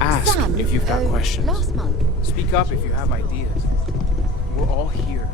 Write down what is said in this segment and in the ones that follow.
Ask Sam, if you've got questions. last month. Speak up if you have ideas. We're all here.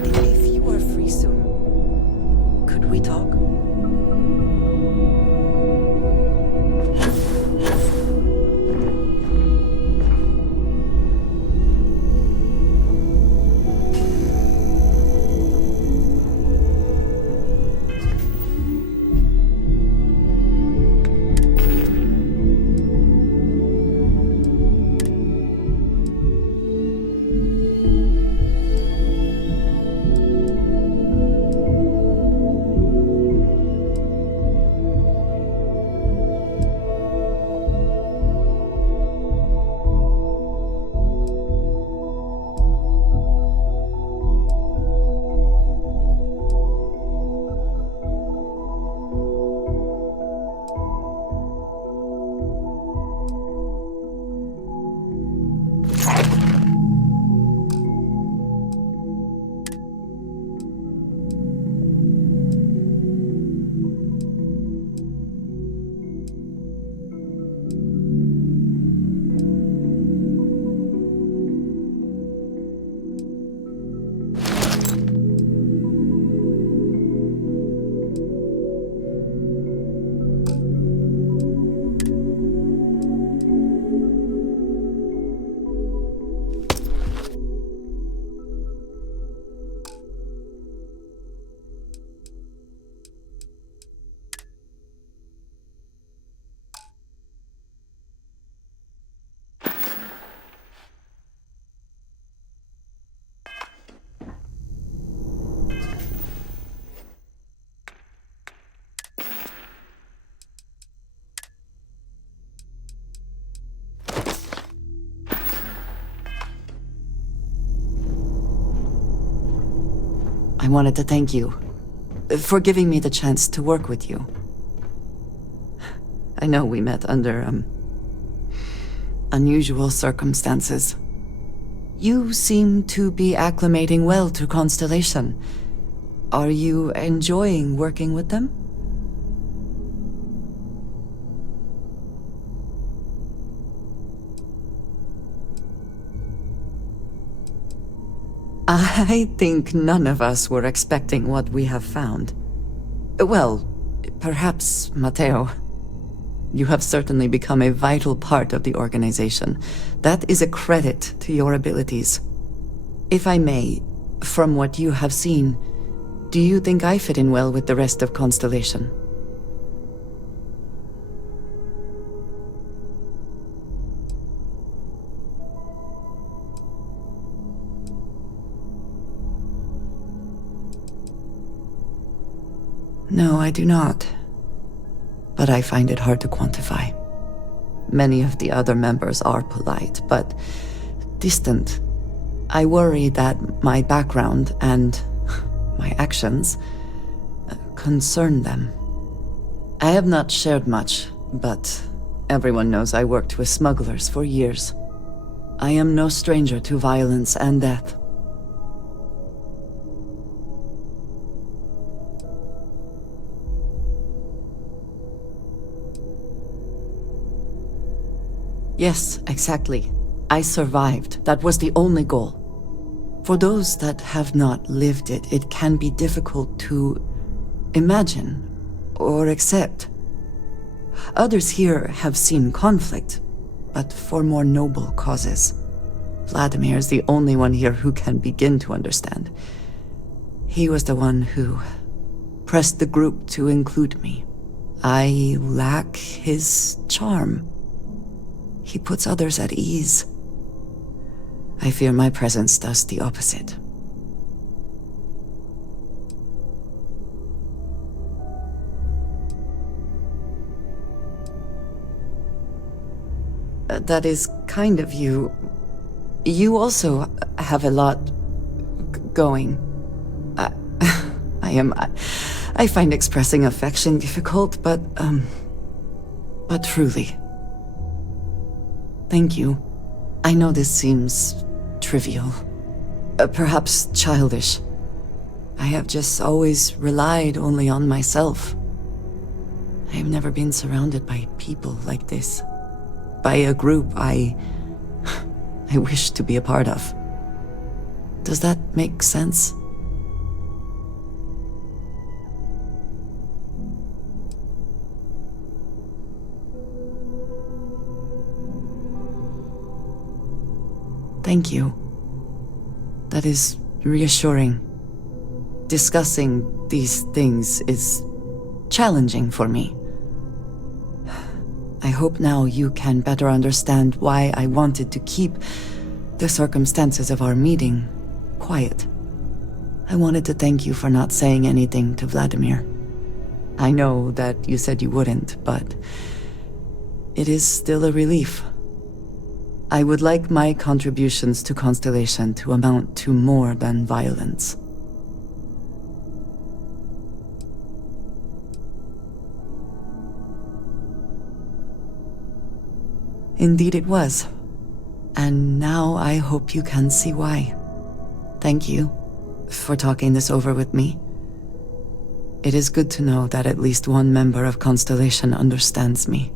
If you are free soon, could we talk? I wanted to thank you for giving me the chance to work with you. I know we met under, unusual circumstances. You seem to be acclimating well to Constellation. Are you enjoying working with them? I think none of us were expecting what we have found. Well, perhaps Matteo. You have certainly become a vital part of the organization. That is a credit to your abilities. If I may, from what you have seen, do you think I fit in well with the rest of Constellation? No, I do not. But I find it hard to quantify. Many of the other members are polite, but distant. I worry that my background and my actions concern them. I have not shared much, but everyone knows I worked with smugglers for years. I am no stranger to violence and death. Yes, exactly. I survived. That was the only goal. For those that have not lived it, it can be difficult to imagine or accept. Others here have seen conflict, but for more noble causes. Vladimir is the only one here who can begin to understand. He was the one who pressed the group to include me. I lack his charm. He puts others at ease. I fear my presence does the opposite. That is kind of you. You also have a lot going. I find expressing affection difficult, but truly. Thank you. I know this seems trivial. Perhaps childish. I have just always relied only on myself. I have never been surrounded by people like this. By a group I wish to be a part of. Does that make sense? Thank you. That is reassuring. Discussing these things is challenging for me. I hope now you can better understand why I wanted to keep the circumstances of our meeting quiet. I wanted to thank you for not saying anything to Vladimir. I know that you said you wouldn't, but it is still a relief. I would like my contributions to Constellation to amount to more than violence. Indeed it was. And now I hope you can see why. Thank you for talking this over with me. It is good to know that at least one member of Constellation understands me.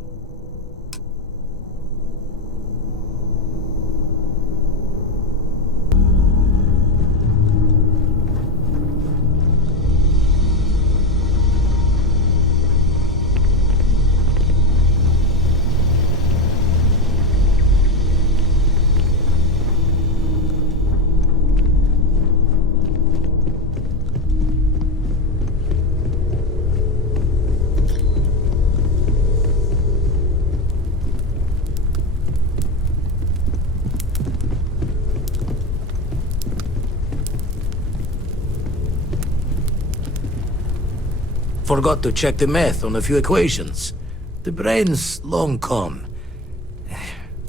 Forgot to check the math on a few equations. The brain's long gone.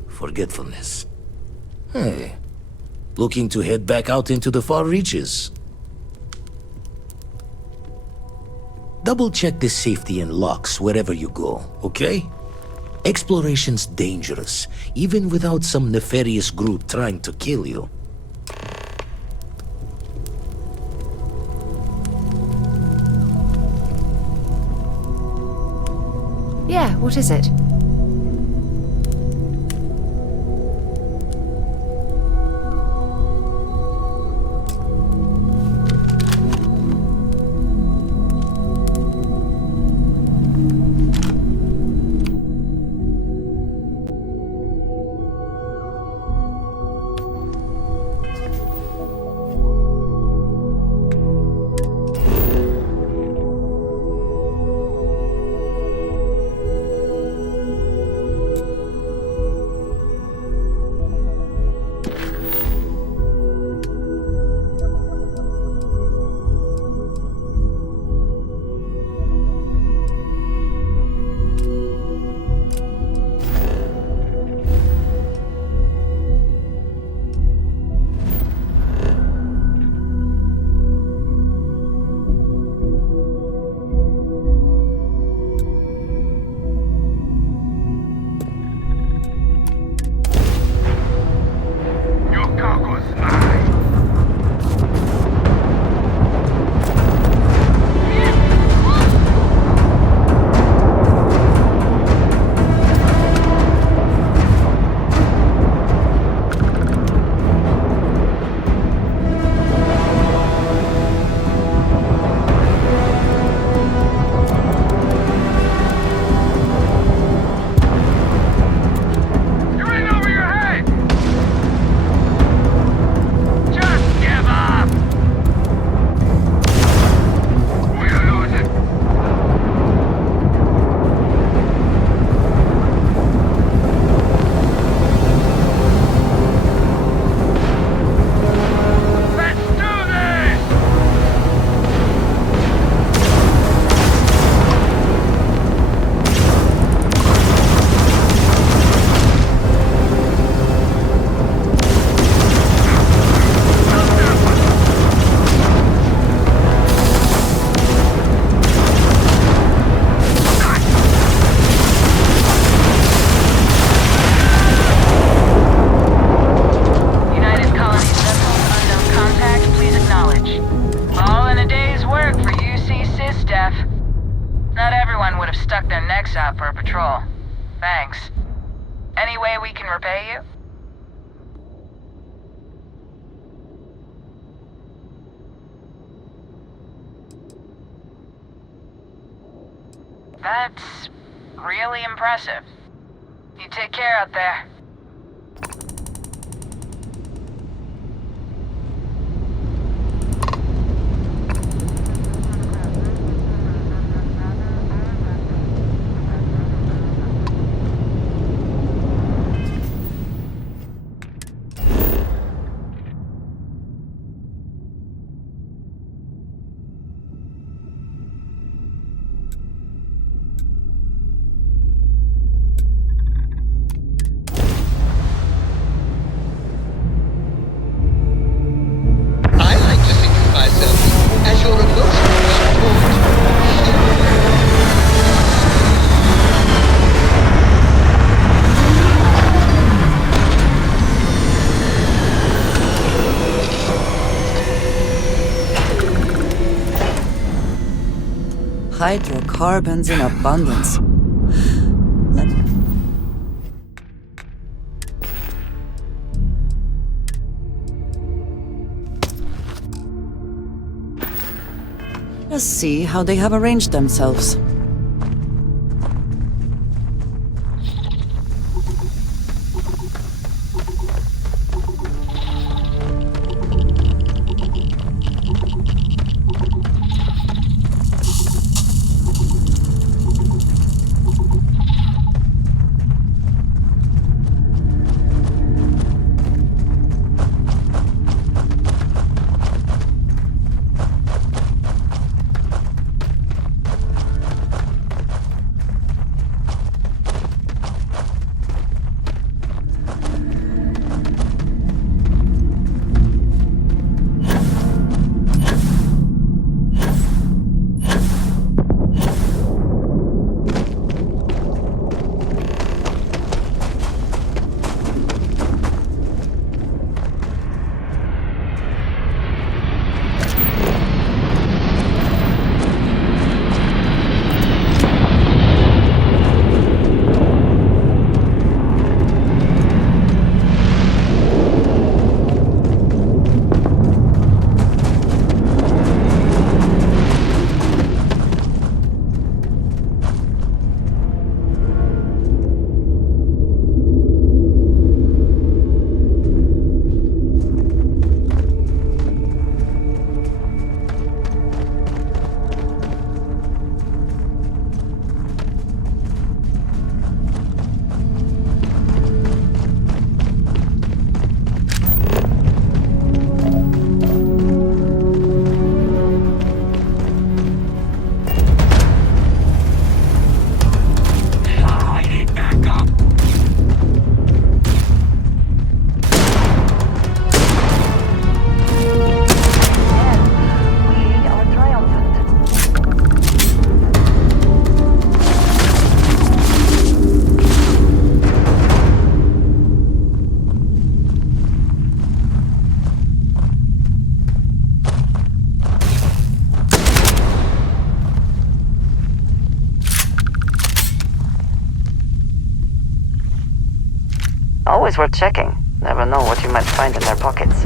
Forgetfulness. Hey, looking to head back out into the far reaches. Double check the safety and locks wherever you go, okay? Exploration's dangerous, even without some nefarious group trying to kill you. Yeah, what is it? way we can repay you? That's really impressive. You take care out there. I like to think of myself as your emotional Hydrocarbons in abundance. Let's see how they have arranged themselves. Always worth checking. Never know what you might find in their pockets.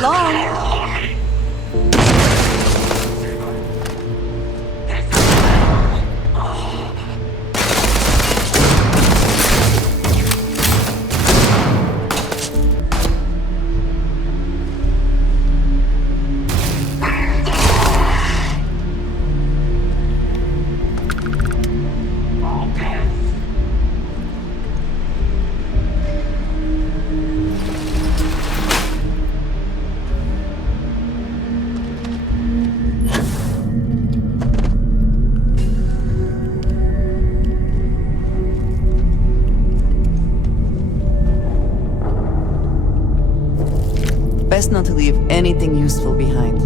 long. Best not to leave anything useful behind.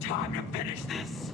Time to finish this.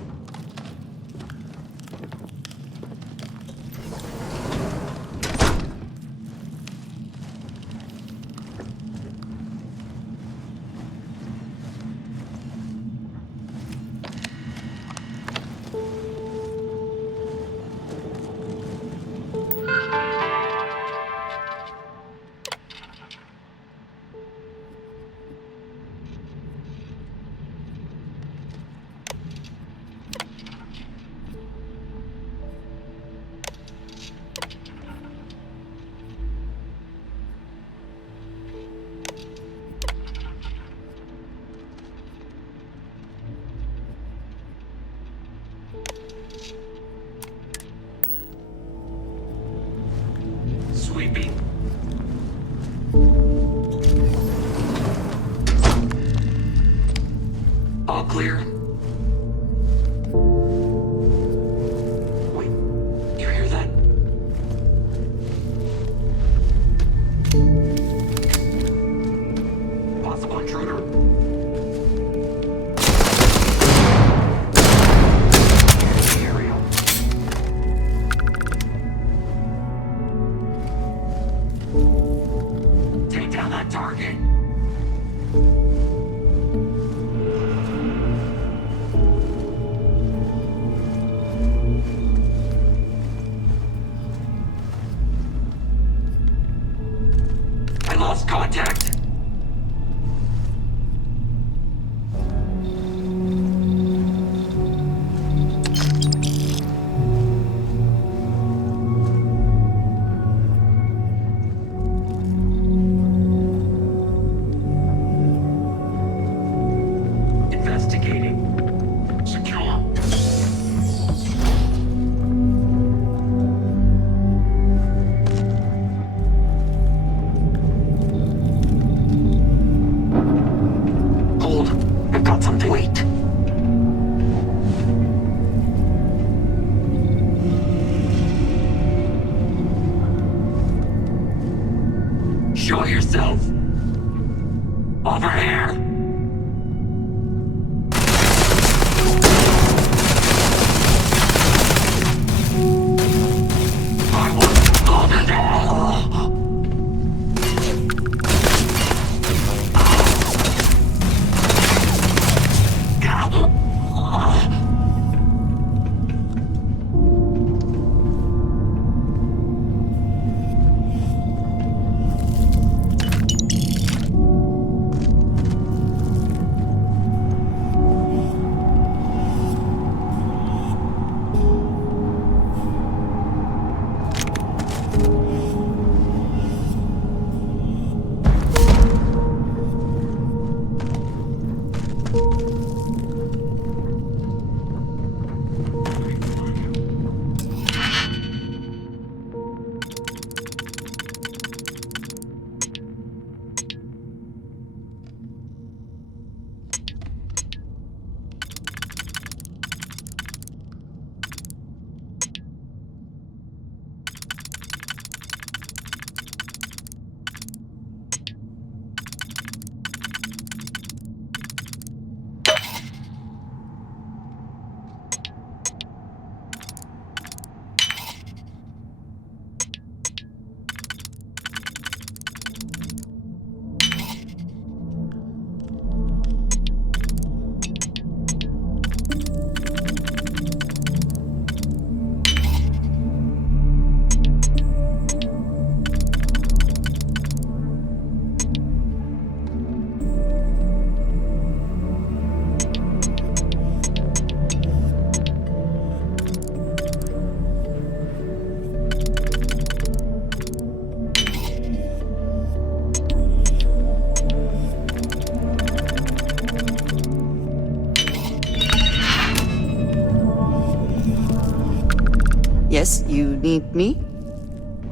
Yes, you need me?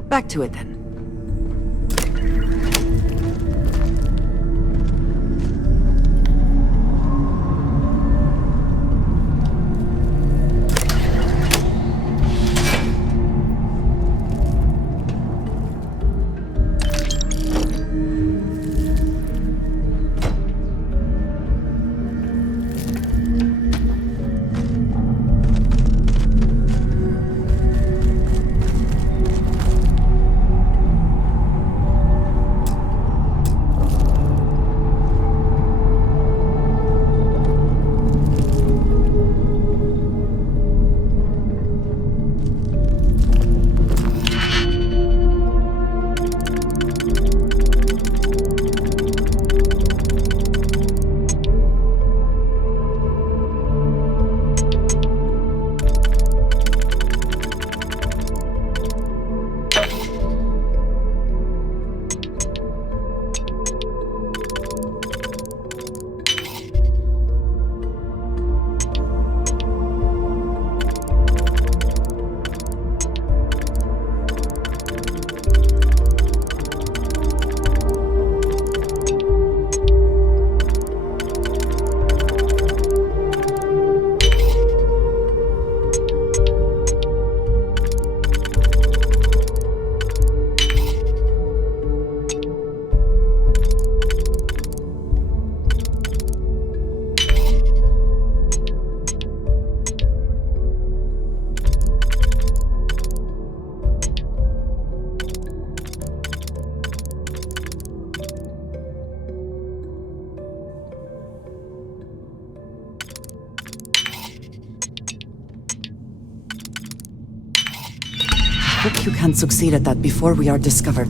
Back to it then. Hope you can succeed at that before we are discovered.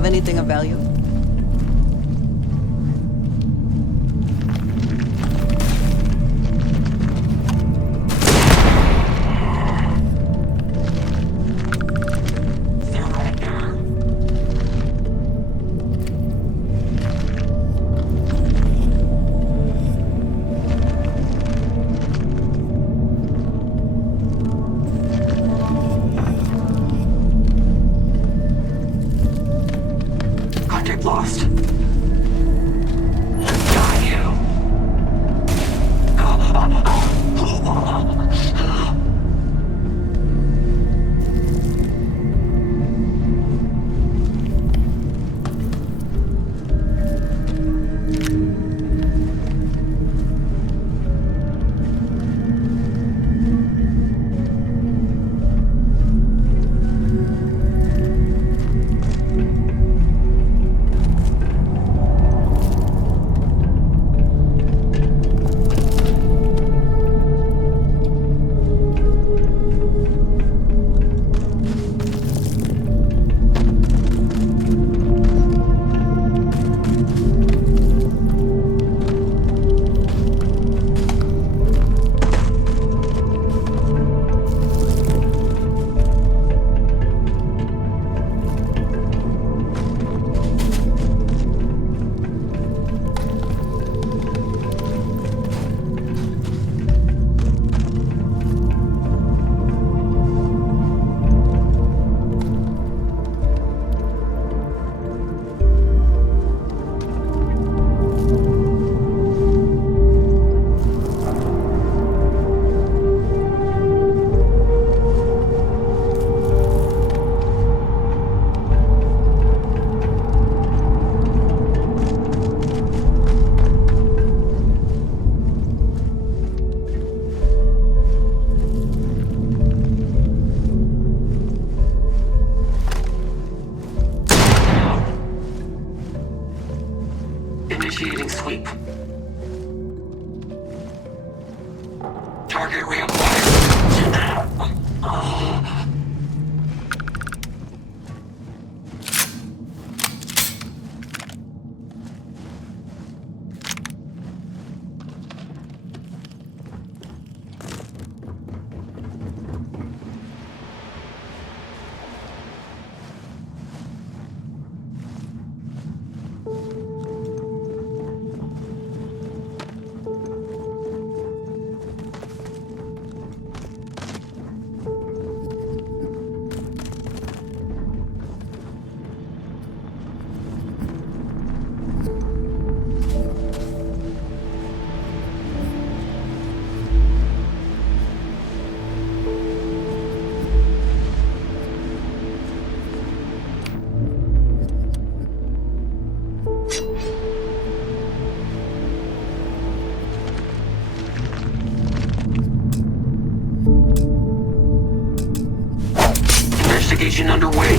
have anything of value? Contact lost. Got you. Initiating sweep. Target reacquired. Investigation underway.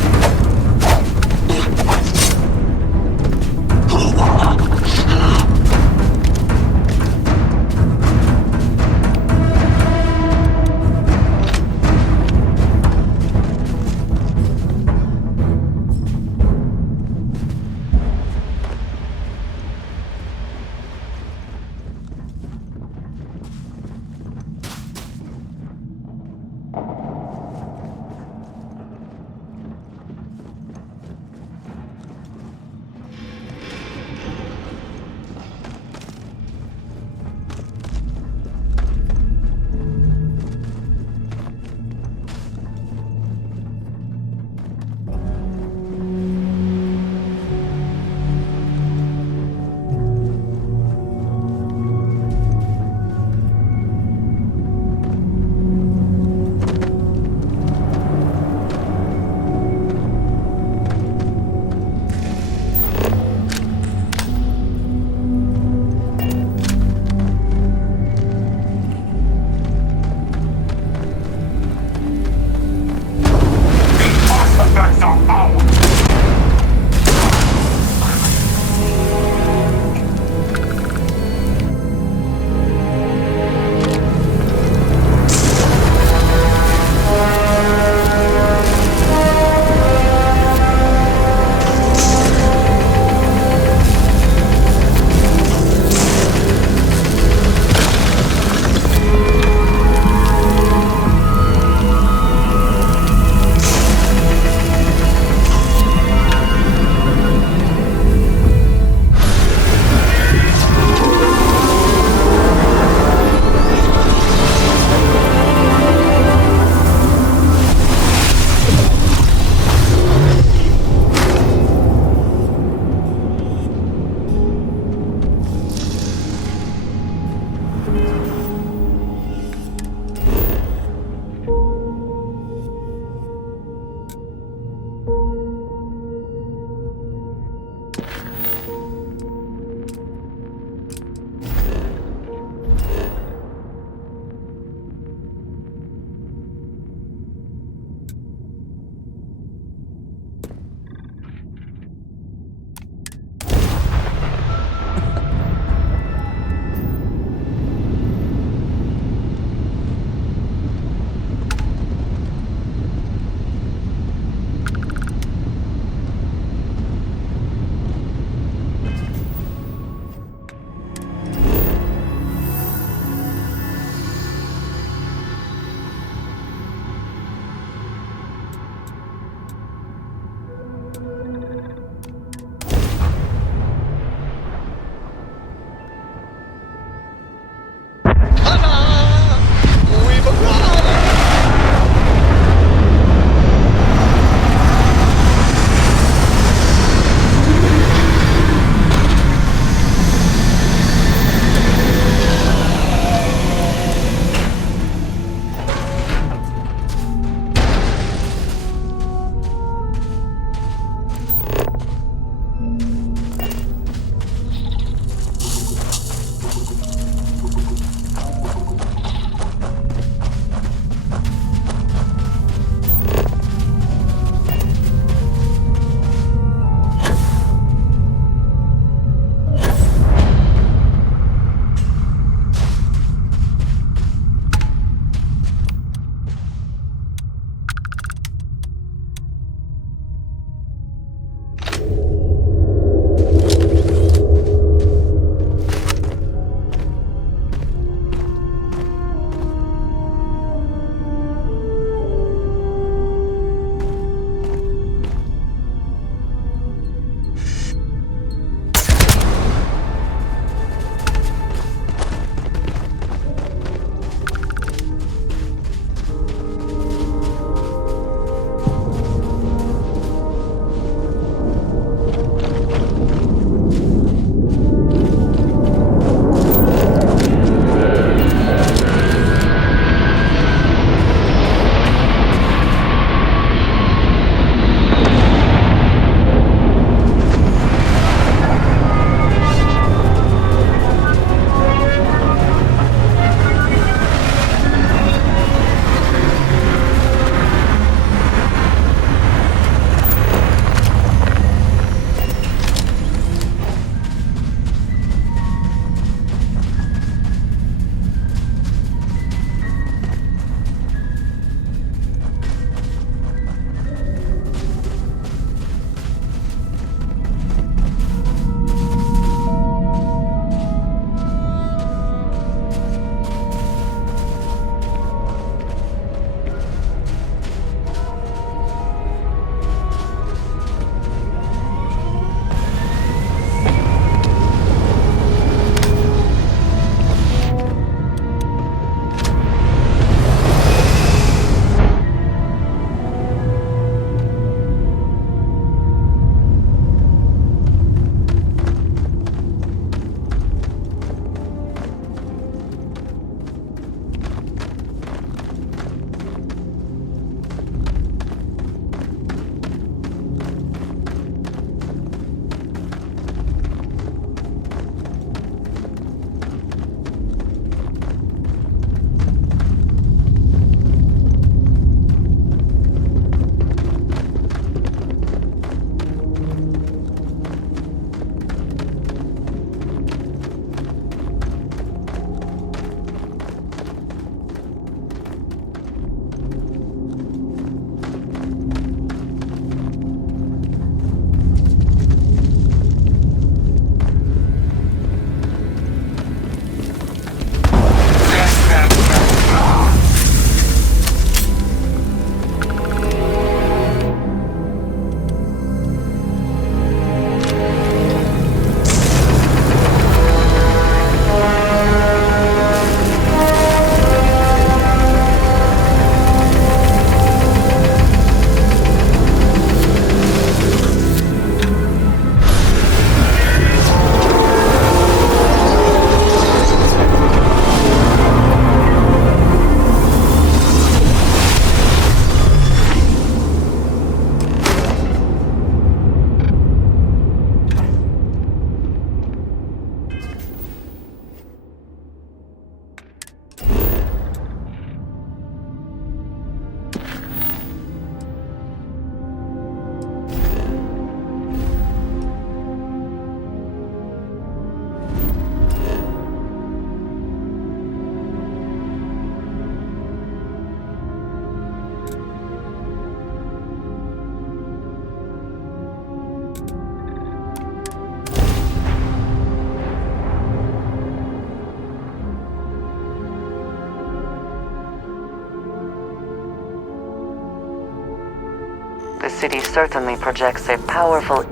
city certainly projects a powerful...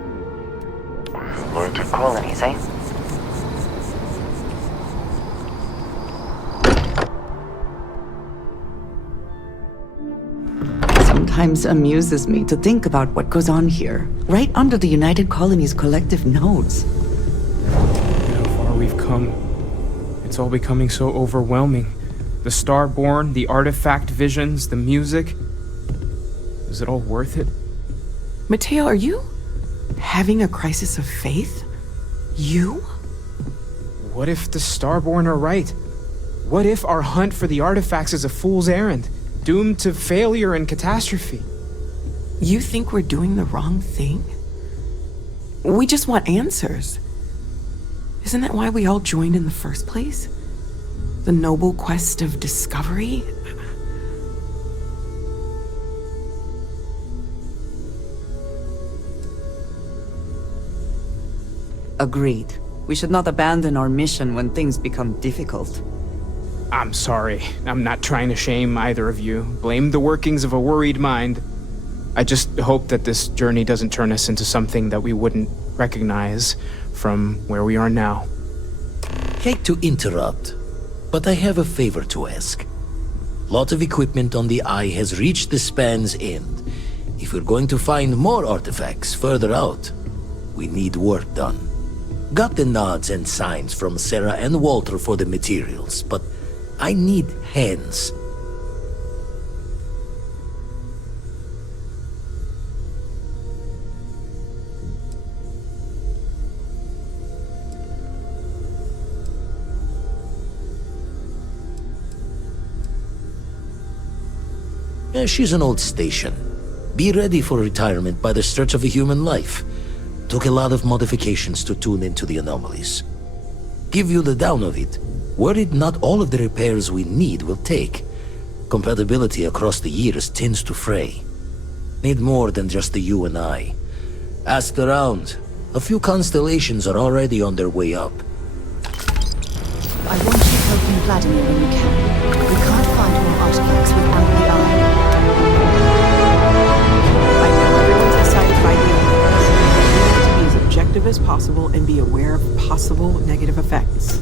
colonies, eh? Sometimes amuses me to think about what goes on here, right under the United Colonies' collective nose. Look at how far we've come. It's all becoming so overwhelming. The Starborn, the artifact visions, the music. Is it all worth it? Mateo, are you having a crisis of faith? You? What if the Starborn are right? What if our hunt for the artifacts is a fool's errand, doomed to failure and catastrophe? You think we're doing the wrong thing? We just want answers. Isn't that why we all joined in the first place? The noble quest of discovery? Agreed. We should not abandon our mission when things become difficult. I'm sorry. I'm not trying to shame either of you. Blame the workings of a worried mind. I just hope that this journey doesn't turn us into something that we wouldn't recognize from where we are now. Hate to interrupt, but I have a favor to ask. Lot of equipment on the Eye has reached the span's end. If we're going to find more artifacts further out, we need work done. Got the nods and signs from Sarah and Walter for the materials, but I need hands. She's an old station. Be ready for retirement by the stretch of a human life. Took a lot of modifications to tune into the anomalies. Give you the down of it. Worried not all of the repairs we need will take. Compatibility across the years tends to fray. Need more than just the you and I. Ask around. A few constellations are already on their way up. I want you helping Vladimir when you can. We can't find more artifacts without the Eye. I know everyone's excited by the elements. We need to be as objective as possible and be aware of possible negative effects.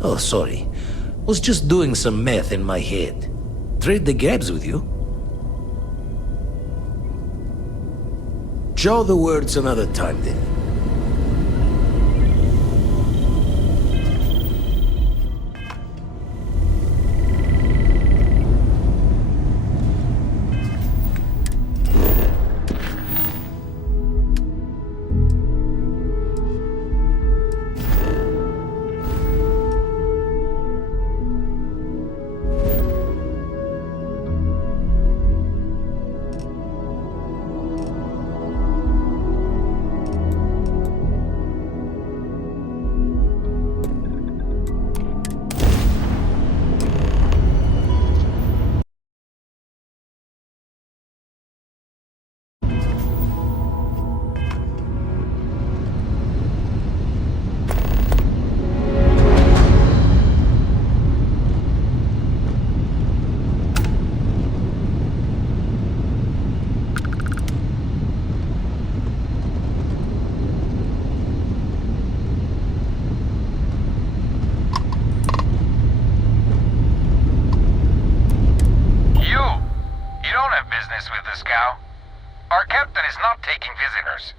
Oh, sorry. Was just doing some math in my head. Trade the gabs with you? Jaw the words another time, then. With the scow. Our captain is not taking visitors.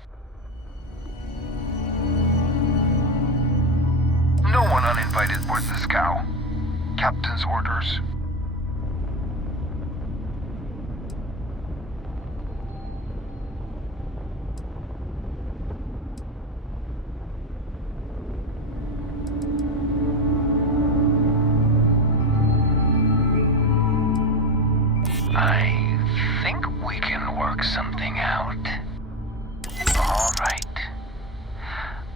No one uninvited boards the scow. Captain's orders. I think we can work something out. All right.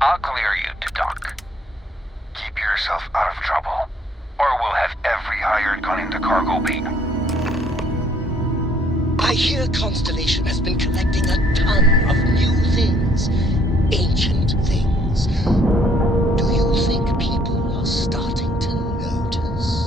I'll clear you to dock. Keep yourself out of trouble, or we'll have every hired gun in the cargo bay. I hear Constellation has been collecting a ton of new things. Ancient things. Do you think people are starting to notice?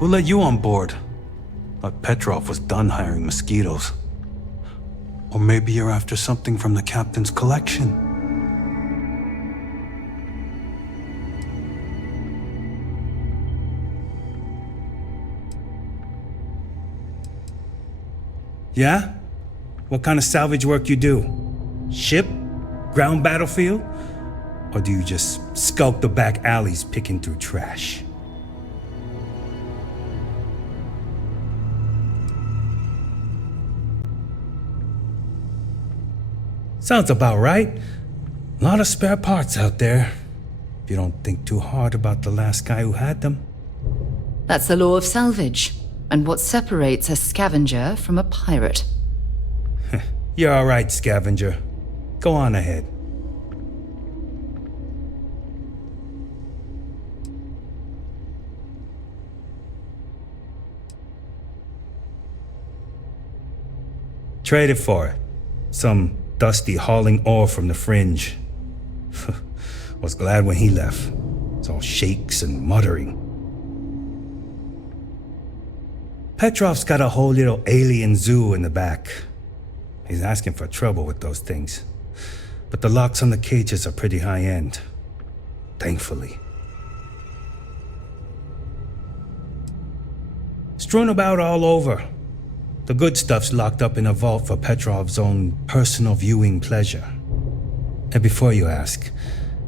Who let you on board? Thought Petrov was done hiring mosquitoes. Or maybe you're after something from the captain's collection. Yeah? What kind of salvage work you do? Ship? Ground battlefield? Or do you just skulk the back alleys picking through trash? Sounds about right. A lot of spare parts out there. If you don't think too hard about the last guy who had them. That's the law of salvage, and what separates a scavenger from a pirate. You're all right, scavenger. Go on ahead. Traded for it. Some dusty hauling ore from the fringe. Was glad when he left. It's all shakes and muttering. Petrov's got a whole little alien zoo in the back. He's asking for trouble with those things. But the locks on the cages are pretty high-end. Thankfully. Strewn about all over. The good stuff's locked up in a vault for Petrov's own personal viewing pleasure. And before you ask,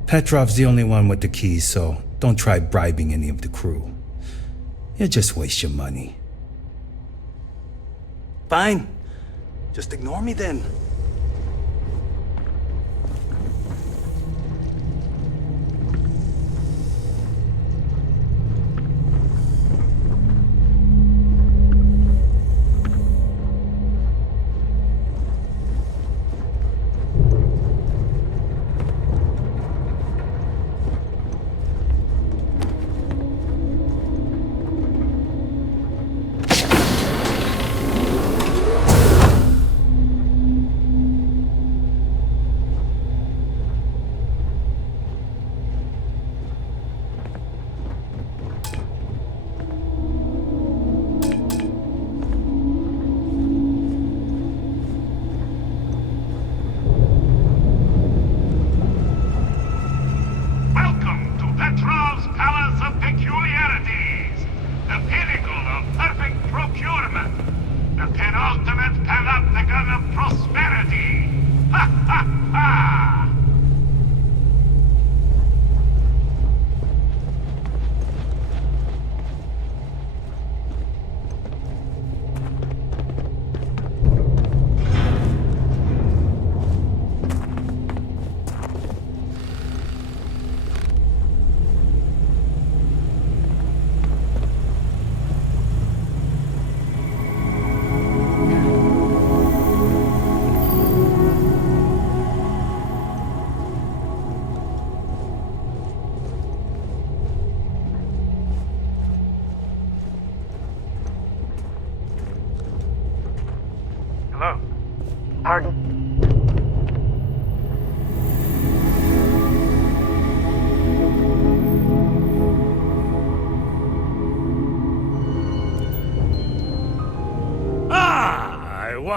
Petrov's the only one with the keys, so don't try bribing any of the crew. You'll just waste your money. Fine. Just ignore me then.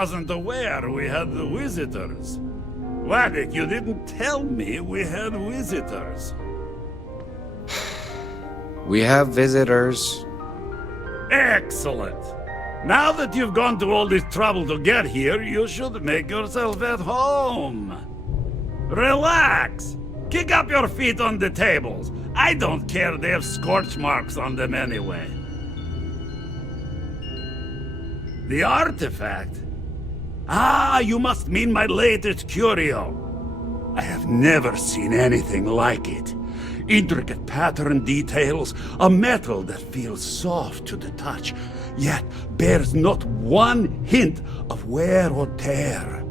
wasn't aware we had the visitors. Wadik, you didn't tell me we had visitors. We have visitors. Excellent. Now that you've gone to all this trouble to get here, you should make yourself at home. Relax. Kick up your feet on the tables. I don't care, they have scorch marks on them anyway. The artifact? Ah, you must mean my latest curio. I have never seen anything like it. Intricate pattern details, a metal that feels soft to the touch, yet bears not one hint of wear or tear.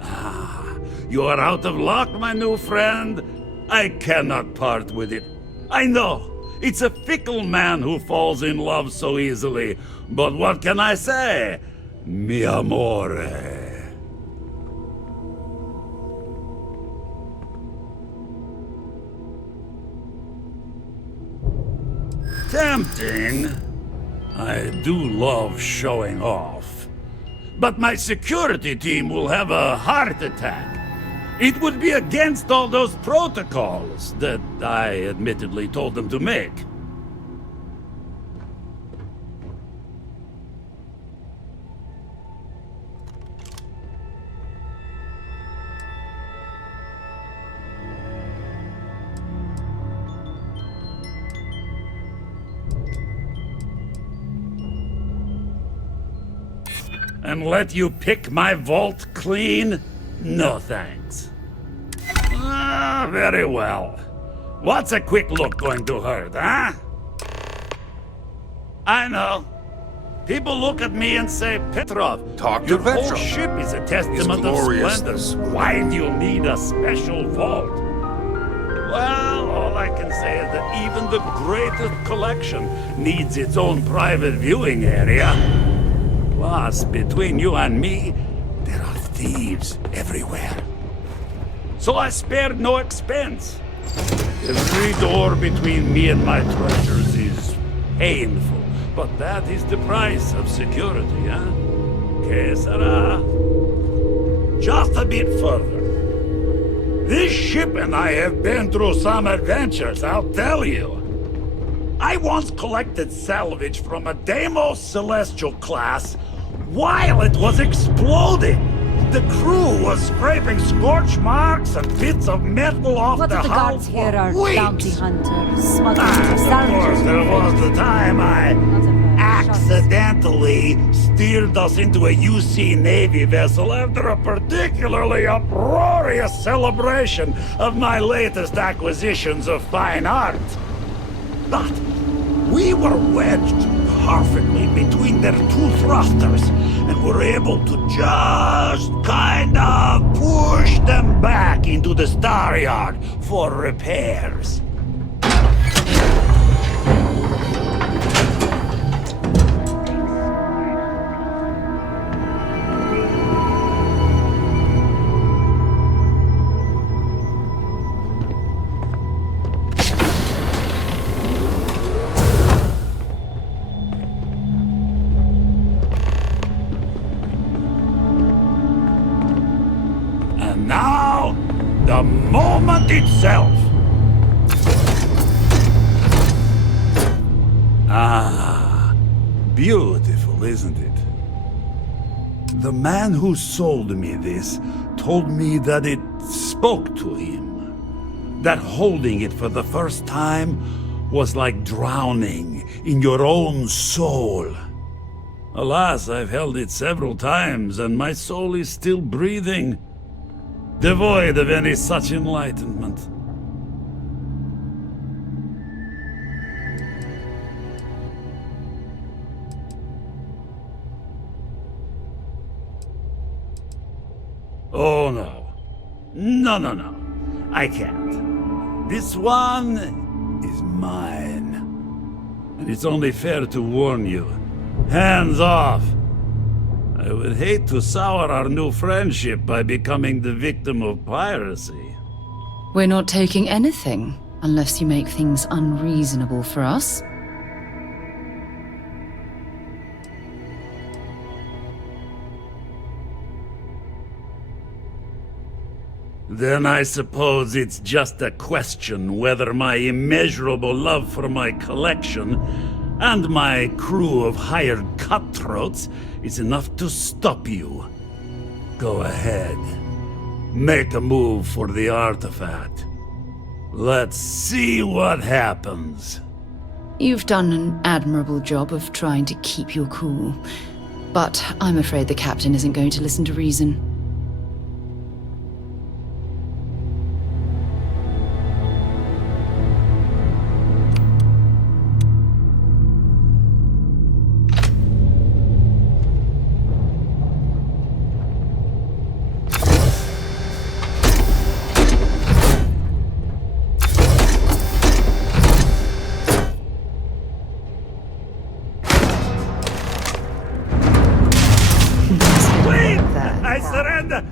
Ah, you are out of luck, my new friend. I cannot part with it. I know, it's a fickle man who falls in love so easily, but what can I say? Mi amore. Tempting. I do love showing off. But my security team will have a heart attack. It would be against all those protocols that I admittedly told them to make. And let you pick my vault clean? No thanks. Ah, very well. What's a quick look going to hurt, huh? I know. People look at me and say, Petrov, your whole ship is a testament of splendor. Why do you need a special vault? Well, all I can say is that even the greatest collection needs its own private viewing area. Plus, between you and me, there are thieves everywhere. So I spared no expense. Every door between me and my treasures is painful, but that is the price of security, huh? Que sera? Just a bit further. This ship and I have been through some adventures, I'll tell you. I once collected salvage from a Deimos Celestial class while it was exploding. The crew was scraping scorch marks and bits of metal off What the if the hull guards for here are weeks. bounty hunters, smugglers, Of course, there was the time I accidentally steered us into a UC Navy vessel after a particularly uproarious celebration of my latest acquisitions of fine art. But we were wedged perfectly between their two thrusters and were able to just kind of push them back into the star yard for repairs. Now, the moment itself. Ah, beautiful, isn't it? The man who sold me this told me that it spoke to him. That holding it for the first time was like drowning in your own soul. Alas, I've held it several times, and my soul is still breathing, devoid of any such enlightenment. Oh no. No. I can't. This one is mine. And it's only fair to warn you. Hands off! I would hate to sour our new friendship by becoming the victim of piracy. We're not taking anything, unless you make things unreasonable for us. Then I suppose it's just a question whether my immeasurable love for my collection and my crew of hired cutthroats is enough to stop you. Go ahead. Make a move for the artifact. Let's see what happens. You've done an admirable job of trying to keep your cool. But I'm afraid the captain isn't going to listen to reason.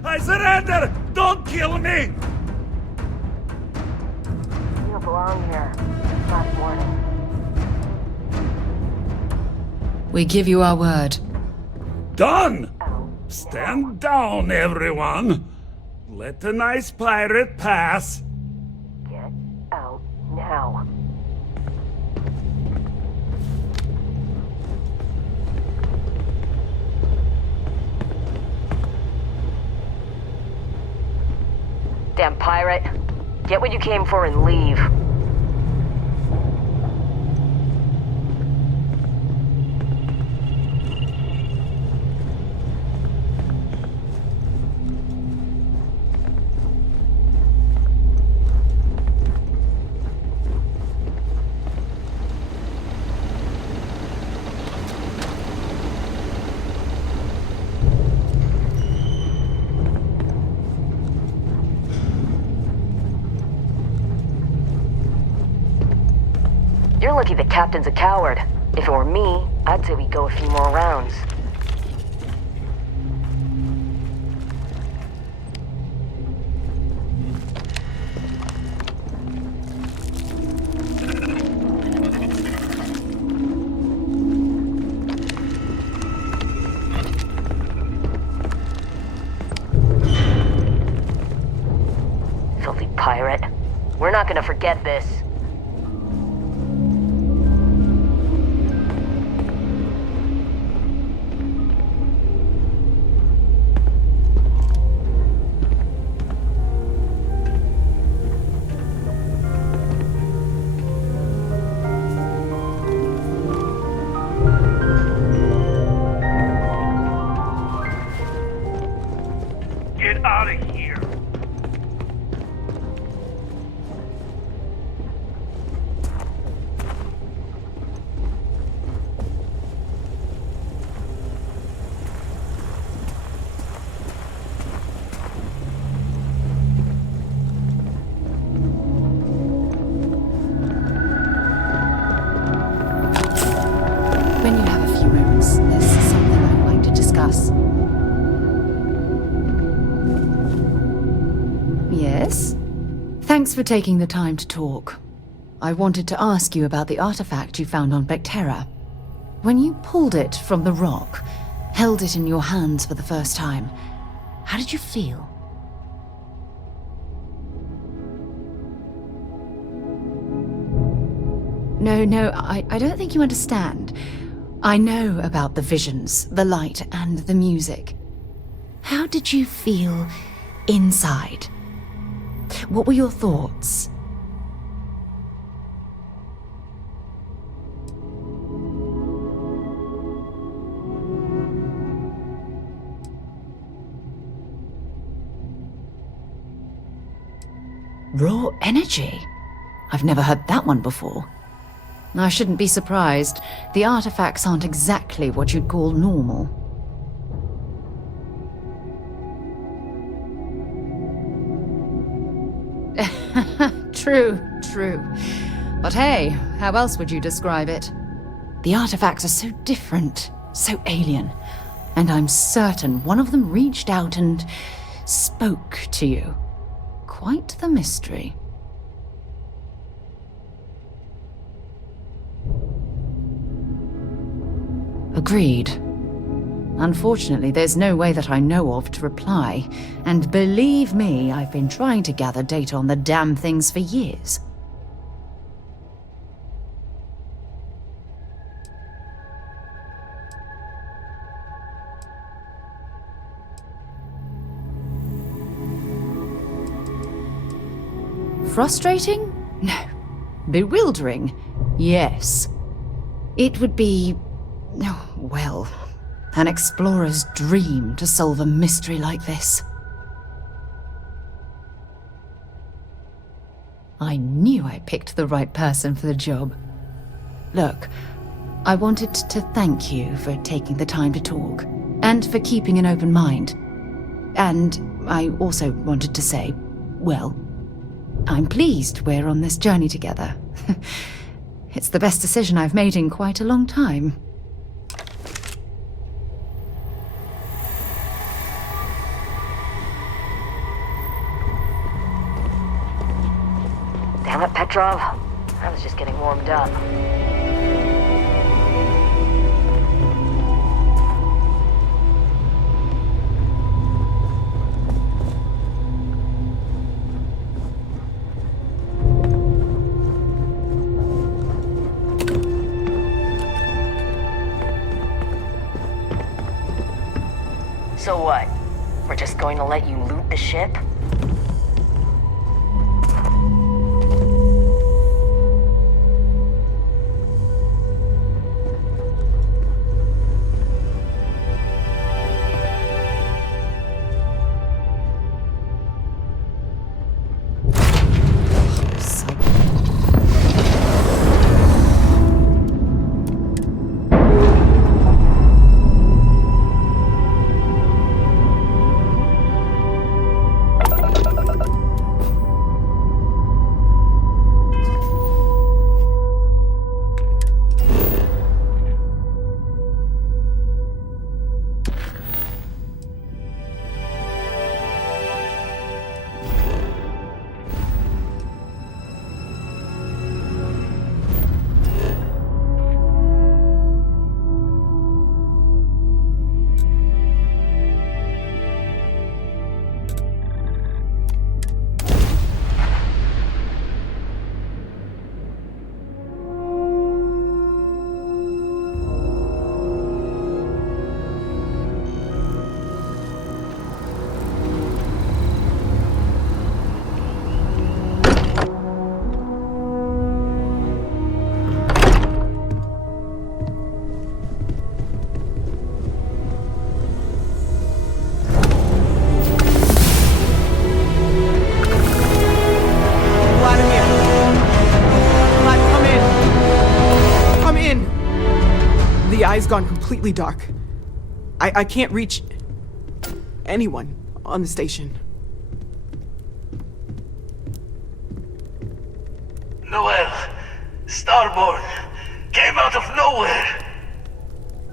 I surrender! Don't kill me! You belong here. Last warning. We give you our word. Done! Stand down, everyone! Let the nice pirate pass. Get out now. Damn pirate. Get what you came for and leave. You're lucky the captain's a coward. If it were me, I'd say we go a few more rounds. Filthy pirate. We're not gonna forget this. Get out of here! When you have a few moments, there's something I'd like to discuss. Yes? Thanks for taking the time to talk. I wanted to ask you about the artifact you found on Bethesda. When you pulled it from the rock, held it in your hands for the first time, how did you feel? No, I don't think you understand. I know about the visions, the light, and the music. How did you feel inside? What were your thoughts? Raw energy? I've never heard that one before. I shouldn't be surprised. The artifacts aren't exactly what you'd call normal. True. But hey, how else would you describe it? The artifacts are so different, so alien, and I'm certain one of them reached out and spoke to you. Quite the mystery. Agreed. Unfortunately, there's no way that I know of to reply. And believe me, I've been trying to gather data on the damn things for years. Frustrating? No. Bewildering? Yes. It would be, well, an explorer's dream to solve a mystery like this. I knew I picked the right person for the job. Look, I wanted to thank you for taking the time to talk, and for keeping an open mind. And I also wanted to say, well, I'm pleased we're on this journey together. It's the best decision I've made in quite a long time. Damn it, Petrov. I was just getting warmed up. So what? We're just going to let you loot the ship? It's gone completely dark. I can't reach anyone on the station. Noel, Starborn, came out of nowhere.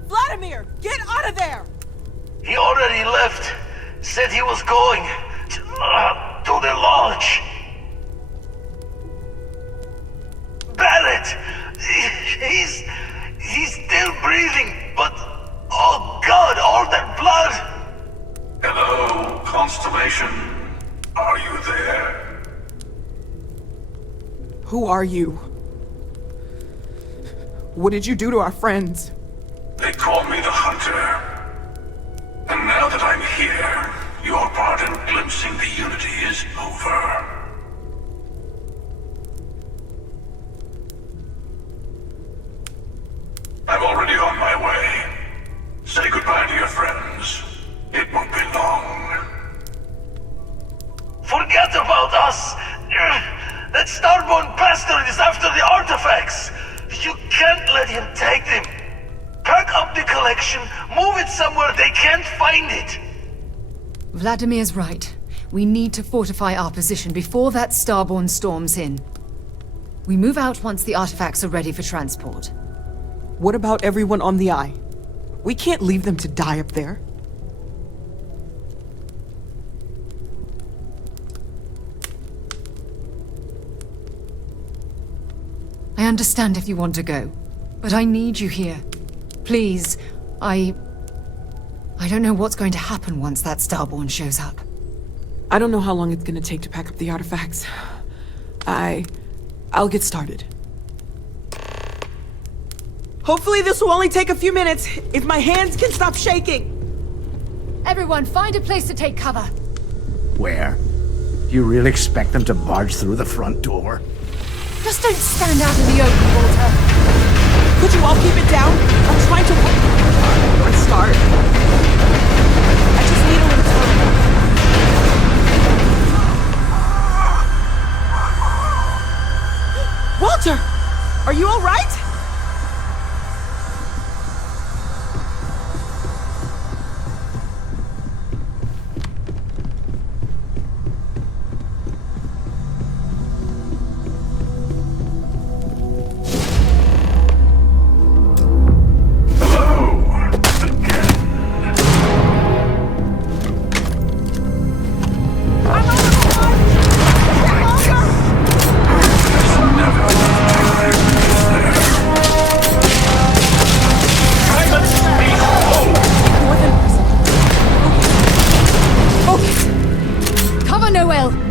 Vladimir, get out of there! He already left. Said he was going to the lodge. Barrett, he's still breathing, but oh God, all that blood! Hello, Constellation. Are you there? Who are you? What did you do to our friends? They call me the Hunter. And now that I'm here, your part in glimpsing the Unity is over. I'm already on my way. Say goodbye to your friends. It won't be long. Forget about us! That Starborn bastard is after the artifacts! You can't let him take them! Pack up the collection, move it somewhere they can't find it! Vladimir's right. We need to fortify our position before that Starborn storms in. We move out once the artifacts are ready for transport. What about everyone on the Eye? We can't leave them to die up there. I understand if you want to go, but I need you here. Please, I don't know what's going to happen once that Starborn shows up. I don't know how long it's gonna take to pack up the artifacts. I'll get started. Hopefully this will only take a few minutes, if my hands can stop shaking. Everyone, find a place to take cover. Where? Do you really expect them to barge through the front door? Just don't stand out in the open, Walter. Could you all keep it down? I'm trying to start. I just need a little time. Walter! Are you all right?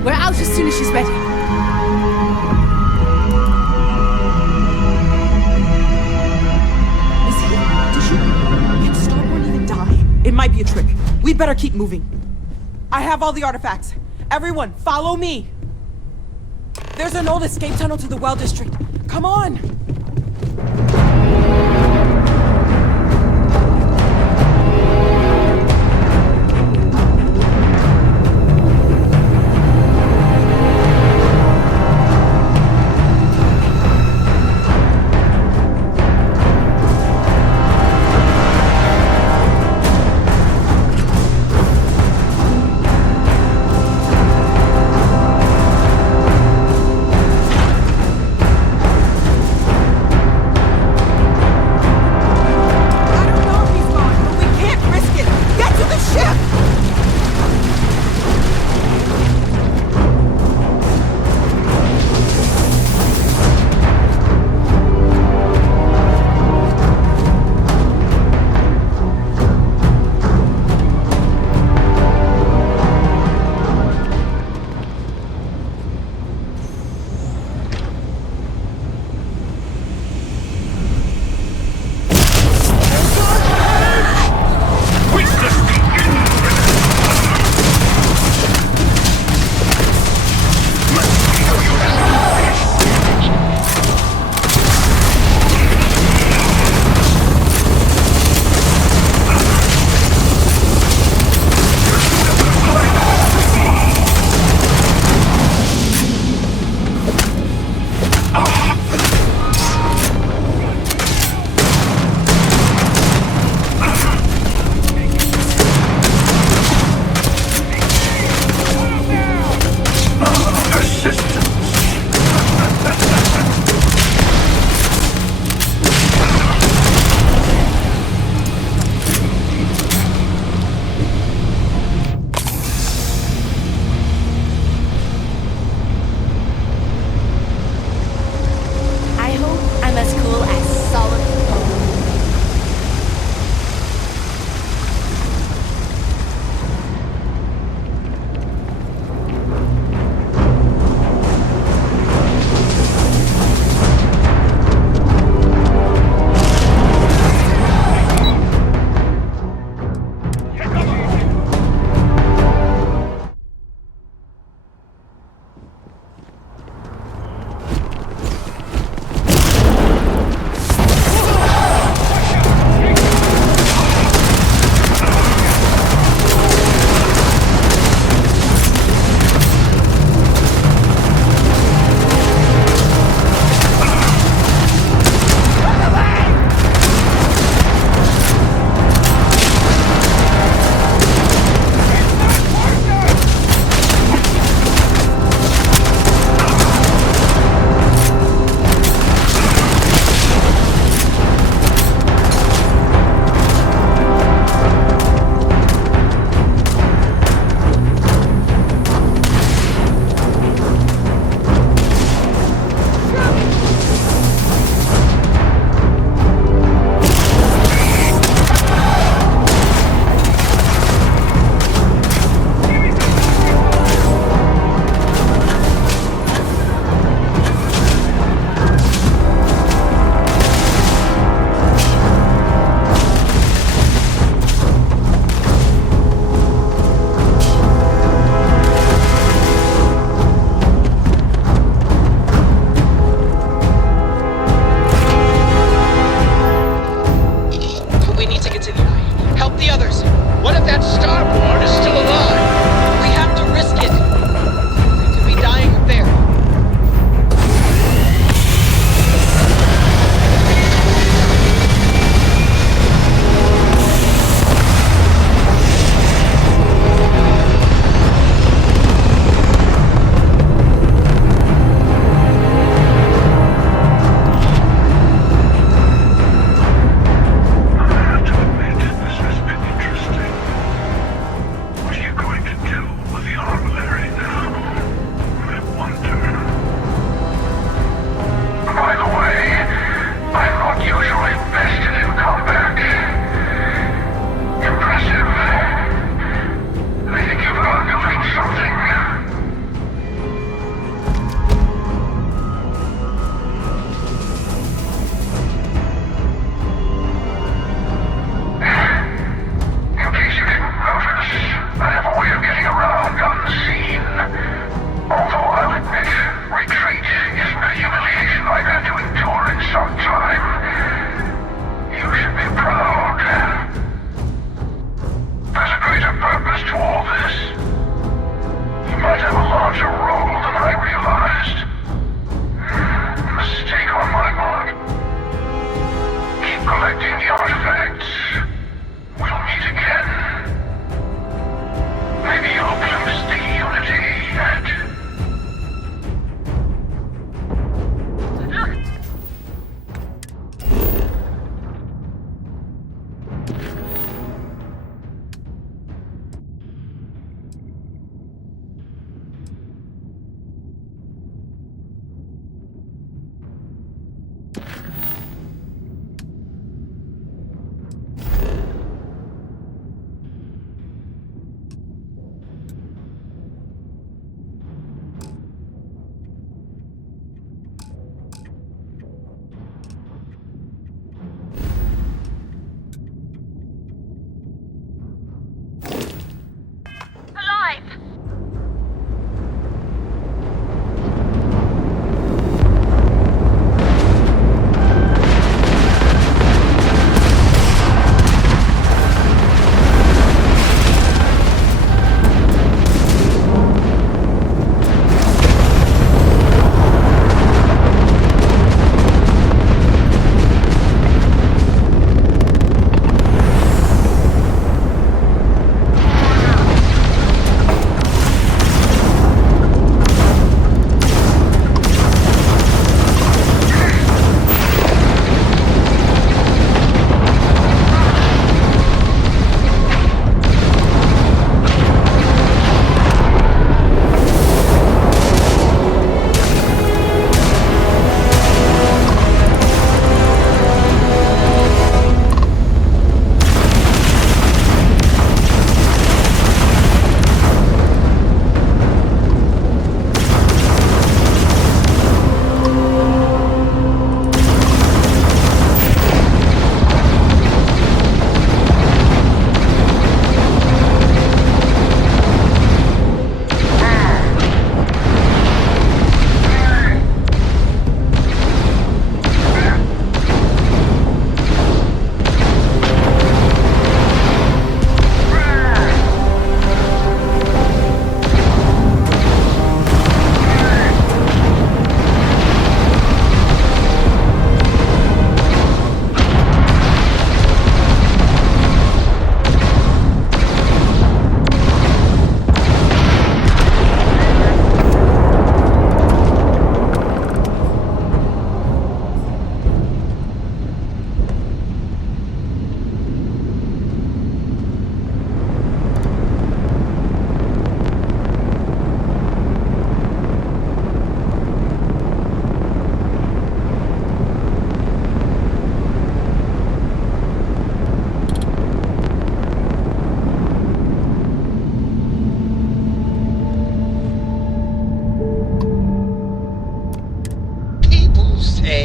We're out as soon as she's ready. Is he? Did you? Can Starborn even die? It might be a trick. We'd better keep moving. I have all the artifacts. Everyone, follow me. There's an old escape tunnel to the Well District. Come on!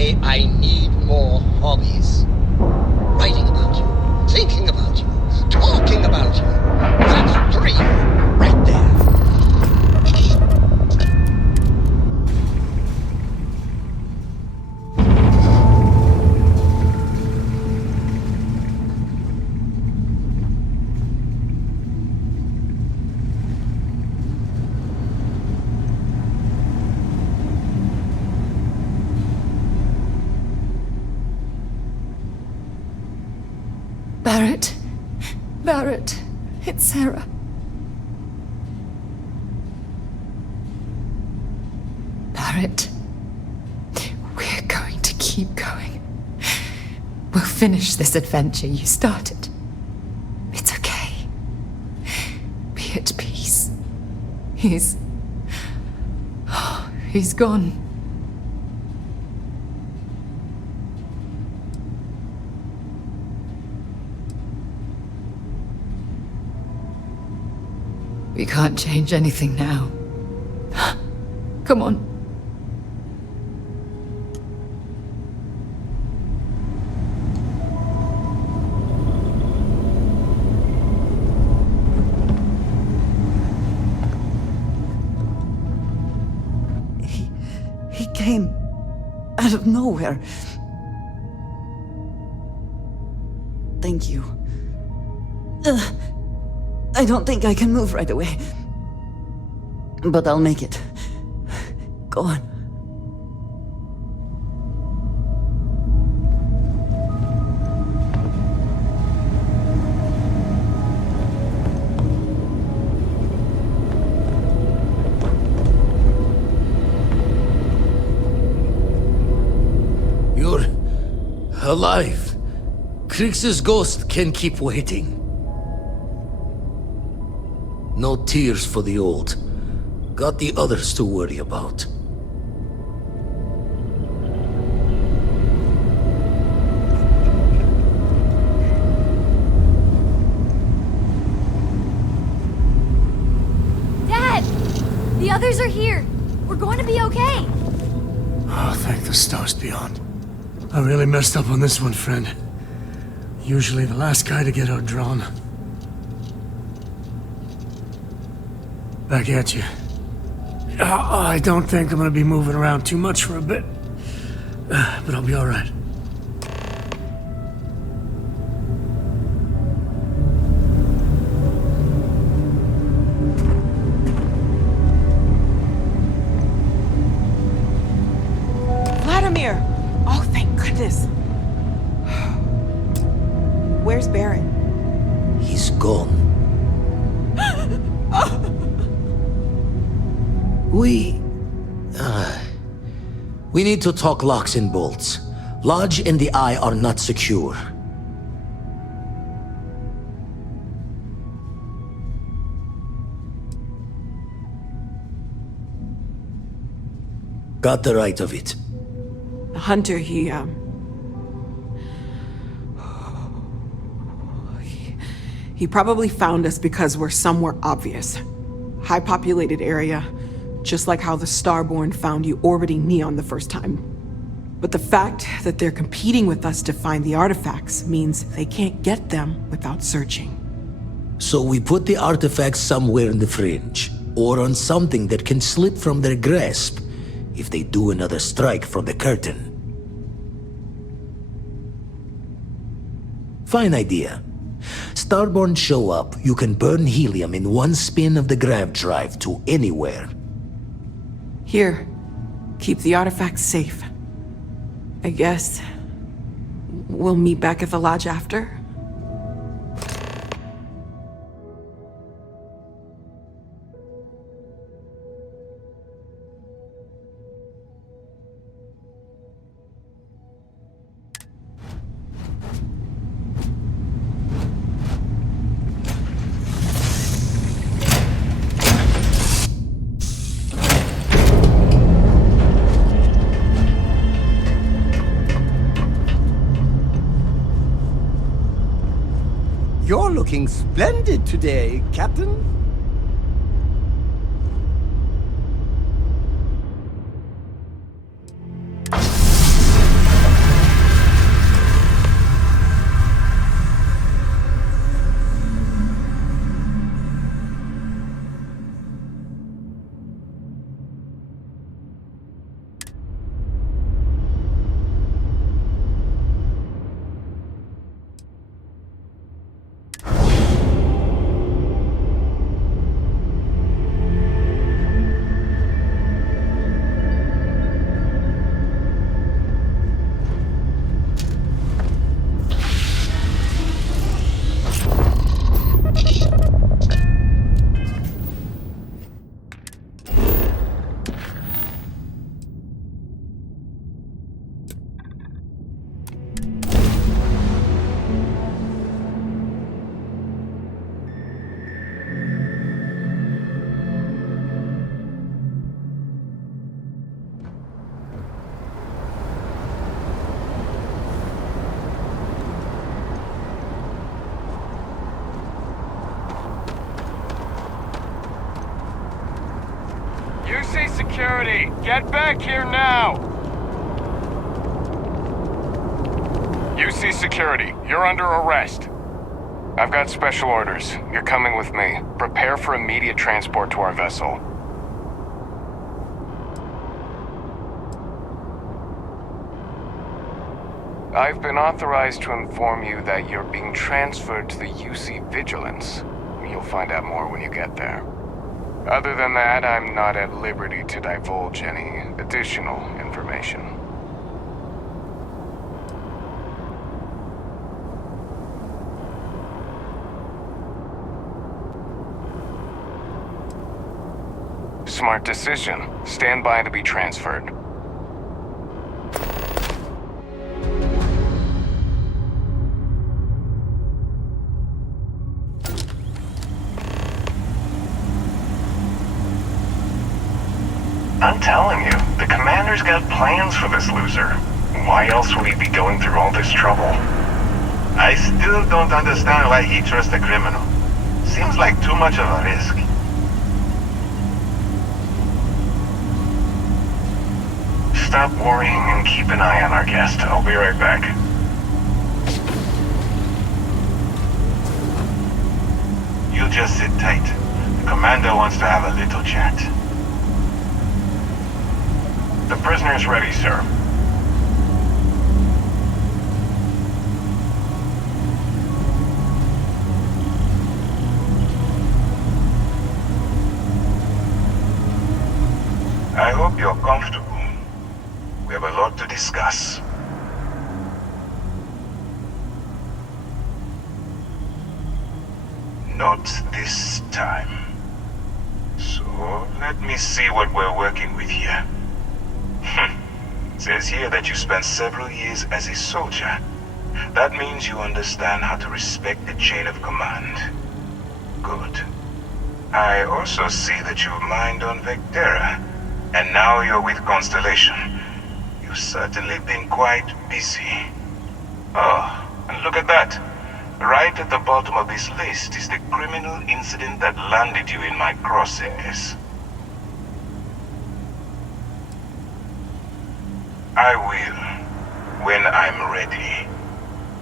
say I need more hobbies. Writing about you, thinking about you, talking about you. That's 3 right there. Barrett. Barrett. It's Sarah. Barrett. We're going to keep going. We'll finish this adventure you started. It's okay. Be at peace. He's gone. We can't change anything now. Come on. He came out of nowhere. Thank you. I don't think I can move right away. But I'll make it. Go on. You're alive. Krix's ghost can keep waiting. No tears for the old. Got the others to worry about. Dad! The others are here. We're going to be okay. Oh, thank the stars beyond. I really messed up on this one, friend. Usually the last guy to get outdrawn. Back at you. I don't think I'm gonna be moving around too much for a bit. But I'll be alright. Vladimir! Oh, thank goodness. Where's Barrett? He's gone. We need to talk locks and bolts. Lodge and the Eye are not secure. Got the right of it. The hunter, he probably found us because we're somewhere obvious. High-populated area, just like how the Starborn found you orbiting Neon the first time. But the fact that they're competing with us to find the artifacts means they can't get them without searching. So we put the artifacts somewhere in the fringe, or on something that can slip from their grasp if they do another strike from the curtain. Fine idea. Starborn show up, you can burn helium in one spin of the grav drive to anywhere. Here, keep the artifacts safe. I guess we'll meet back at the lodge after? You're looking splendid today, Captain. Get back here now! UC Security, you're under arrest. I've got special orders. You're coming with me. Prepare for immediate transport to our vessel. I've been authorized to inform you that you're being transferred to the UC Vigilance. You'll find out more when you get there. Other than that, I'm not at liberty to divulge any additional information. Smart decision. Stand by to be transferred. I'm telling you, the commander's got plans for this loser. Why else would he be going through all this trouble? I still don't understand why he trusts a criminal. Seems like too much of a risk. Stop worrying and keep an eye on our guest. I'll be right back. You just sit tight. The commander wants to have a little chat. The prisoner's ready, sir. I hope you're comfortable. We have a lot to discuss. Not this time. So, let me see what we're working with here. It says here that you spent several years as a soldier. That means you understand how to respect the chain of command. Good. I also see that you've mined on Vectera, and now you're with Constellation. You've certainly been quite busy. Oh, and look at that. Right at the bottom of this list is the criminal incident that landed you in my crosshairs. I will, when I'm ready.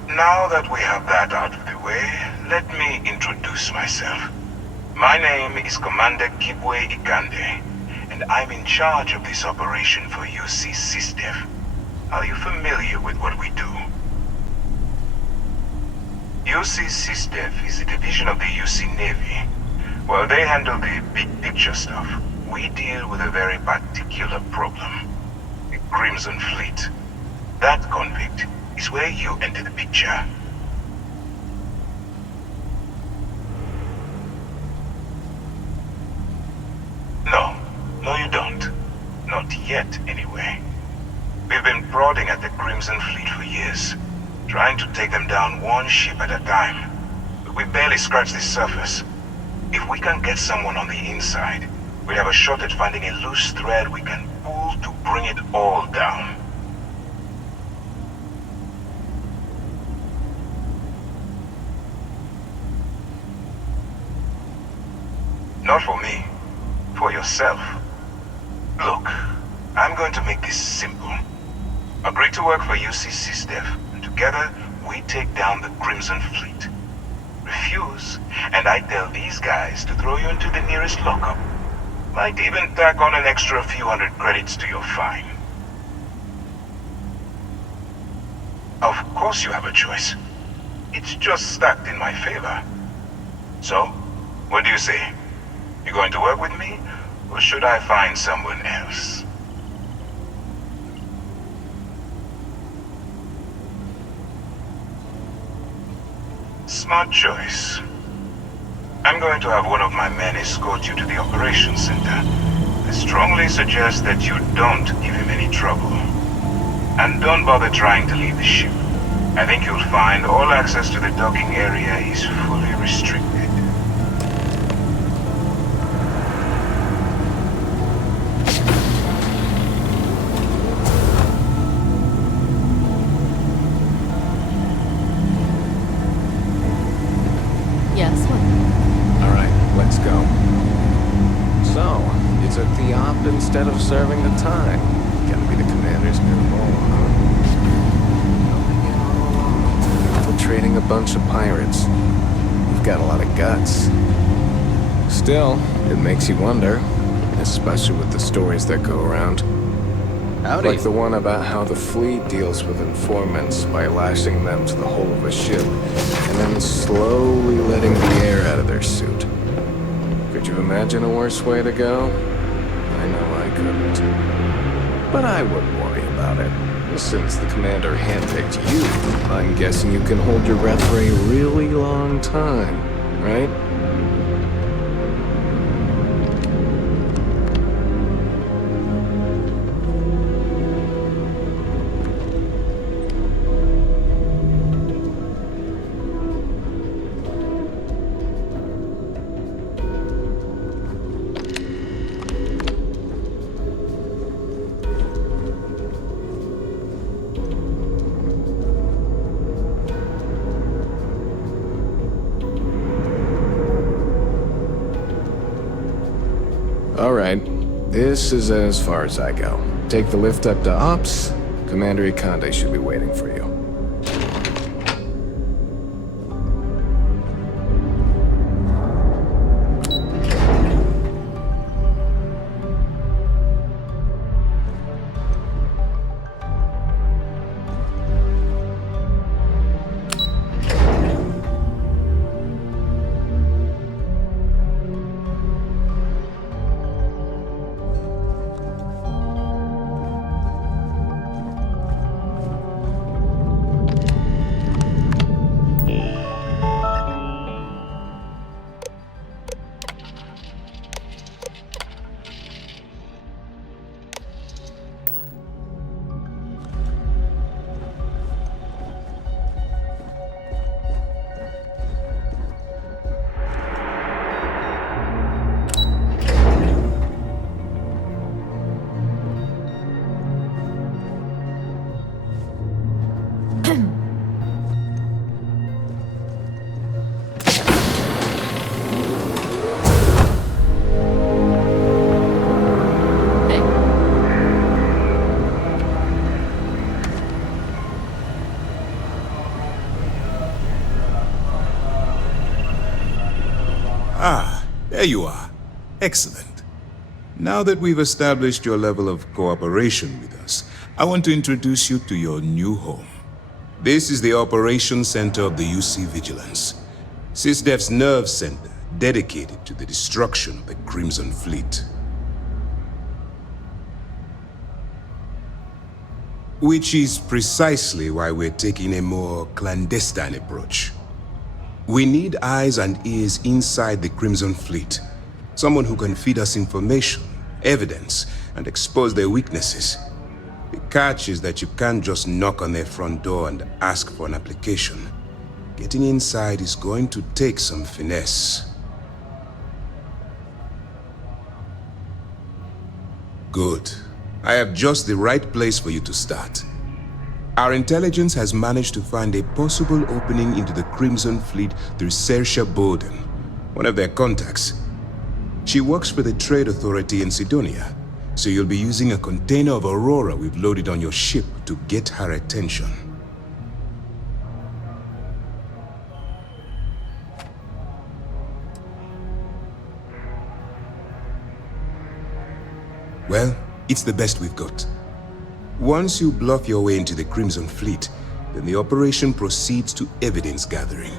Now that we have that out of the way, let me introduce myself. My name is Commander Kibwe Ikande, and I'm in charge of this operation for UC SysDev. Are you familiar with what we do? UC SysDev is a division of the UC Navy. While they handle the big picture stuff, we deal with a very particular problem. The Crimson Fleet. That convict is where you enter the picture. No, you don't. Not yet, anyway. We've been prodding at the Crimson Fleet for years, trying to take them down one ship at a time. But we barely scratched the surface. If we can get someone on the inside, we'll have a shot at finding a loose thread we can pull to bring it all down. Not for me. For yourself. Look, I'm going to make this simple. Agree to work for UC SysDev, and together we take down the Crimson Fleet. Refuse, and I tell these guys to throw you into the nearest lockup. Might even tack on an extra few hundred credits to your fine. Of course you have a choice. It's just stacked in my favor. So, what do you say? You going to work with me, or should I find someone else? Smart choice. I'm going to have one of my men escort you to the operations center. I strongly suggest that you don't give him any trouble. And don't bother trying to leave the ship. I think you'll find all access to the docking area is fully restricted. Yes, what? All right, let's go. So, it's a Theop and instead of serving the time. Gotta be the commander's new role, huh? Infiltrating a bunch of pirates. You've got a lot of guts. Still, it makes you wonder, especially with the stories that go around. Howdy. Like the one about how the fleet deals with informants by lashing them to the hull of a ship and then slowly letting the air out of their suit. Could you imagine a worse way to go? I know I couldn't. But I wouldn't worry about it. Since the commander handpicked you, I'm guessing you can hold your breath for a really long time, right? Alright, this is as far as I go. Take the lift up to Ops. Commander Ikande should be waiting for you. There you are. Excellent. Now that we've established your level of cooperation with us, I want to introduce you to your new home. This is the Operations Center of the UC Vigilance, SysDef's nerve center dedicated to the destruction of the Crimson Fleet. Which is precisely why we're taking a more clandestine approach. We need eyes and ears inside the Crimson Fleet. Someone who can feed us information, evidence, and expose their weaknesses. The catch is that you can't just knock on their front door and ask for an application. Getting inside is going to take some finesse. Good. I have just the right place for you to start. Our intelligence has managed to find a possible opening into the Crimson Fleet through Saoirse Bowden, one of their contacts. She works for the Trade Authority in Sidonia, so you'll be using a container of Aurora we've loaded on your ship to get her attention. Well, it's the best we've got. Once you bluff your way into the Crimson Fleet, then the operation proceeds to evidence gathering.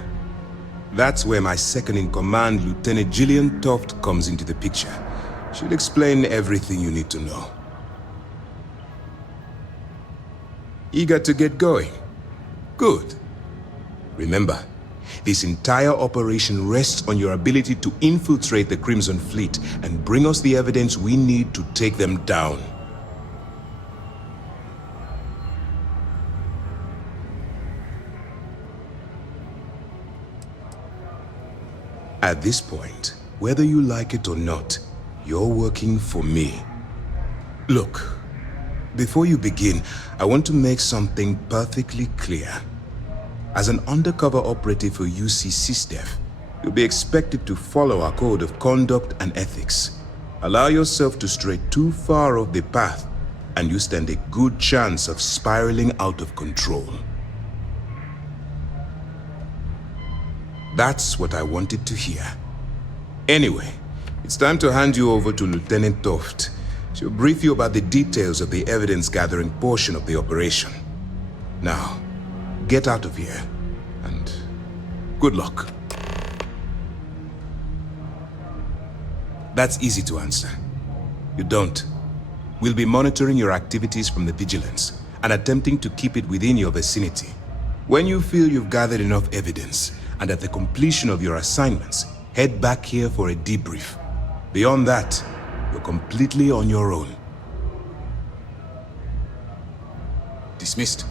That's where my second-in-command, Lieutenant Gillian Toft, comes into the picture. She'll explain everything you need to know. Eager to get going? Good. Remember, this entire operation rests on your ability to infiltrate the Crimson Fleet and bring us the evidence we need to take them down. At this point, whether you like it or not, you're working for me. Look, before you begin, I want to make something perfectly clear. As an undercover operative for UC SysDef, you'll be expected to follow our code of conduct and ethics. Allow yourself to stray too far off the path, and you stand a good chance of spiraling out of control. That's what I wanted to hear. Anyway, it's time to hand you over to Lieutenant Toft. She'll brief you about the details of the evidence-gathering portion of the operation. Now, get out of here, and good luck. That's easy to answer. You don't. We'll be monitoring your activities from the Vigilance and attempting to keep it within your vicinity. When you feel you've gathered enough evidence, and at the completion of your assignments, head back here for a debrief. Beyond that, you're completely on your own. Dismissed.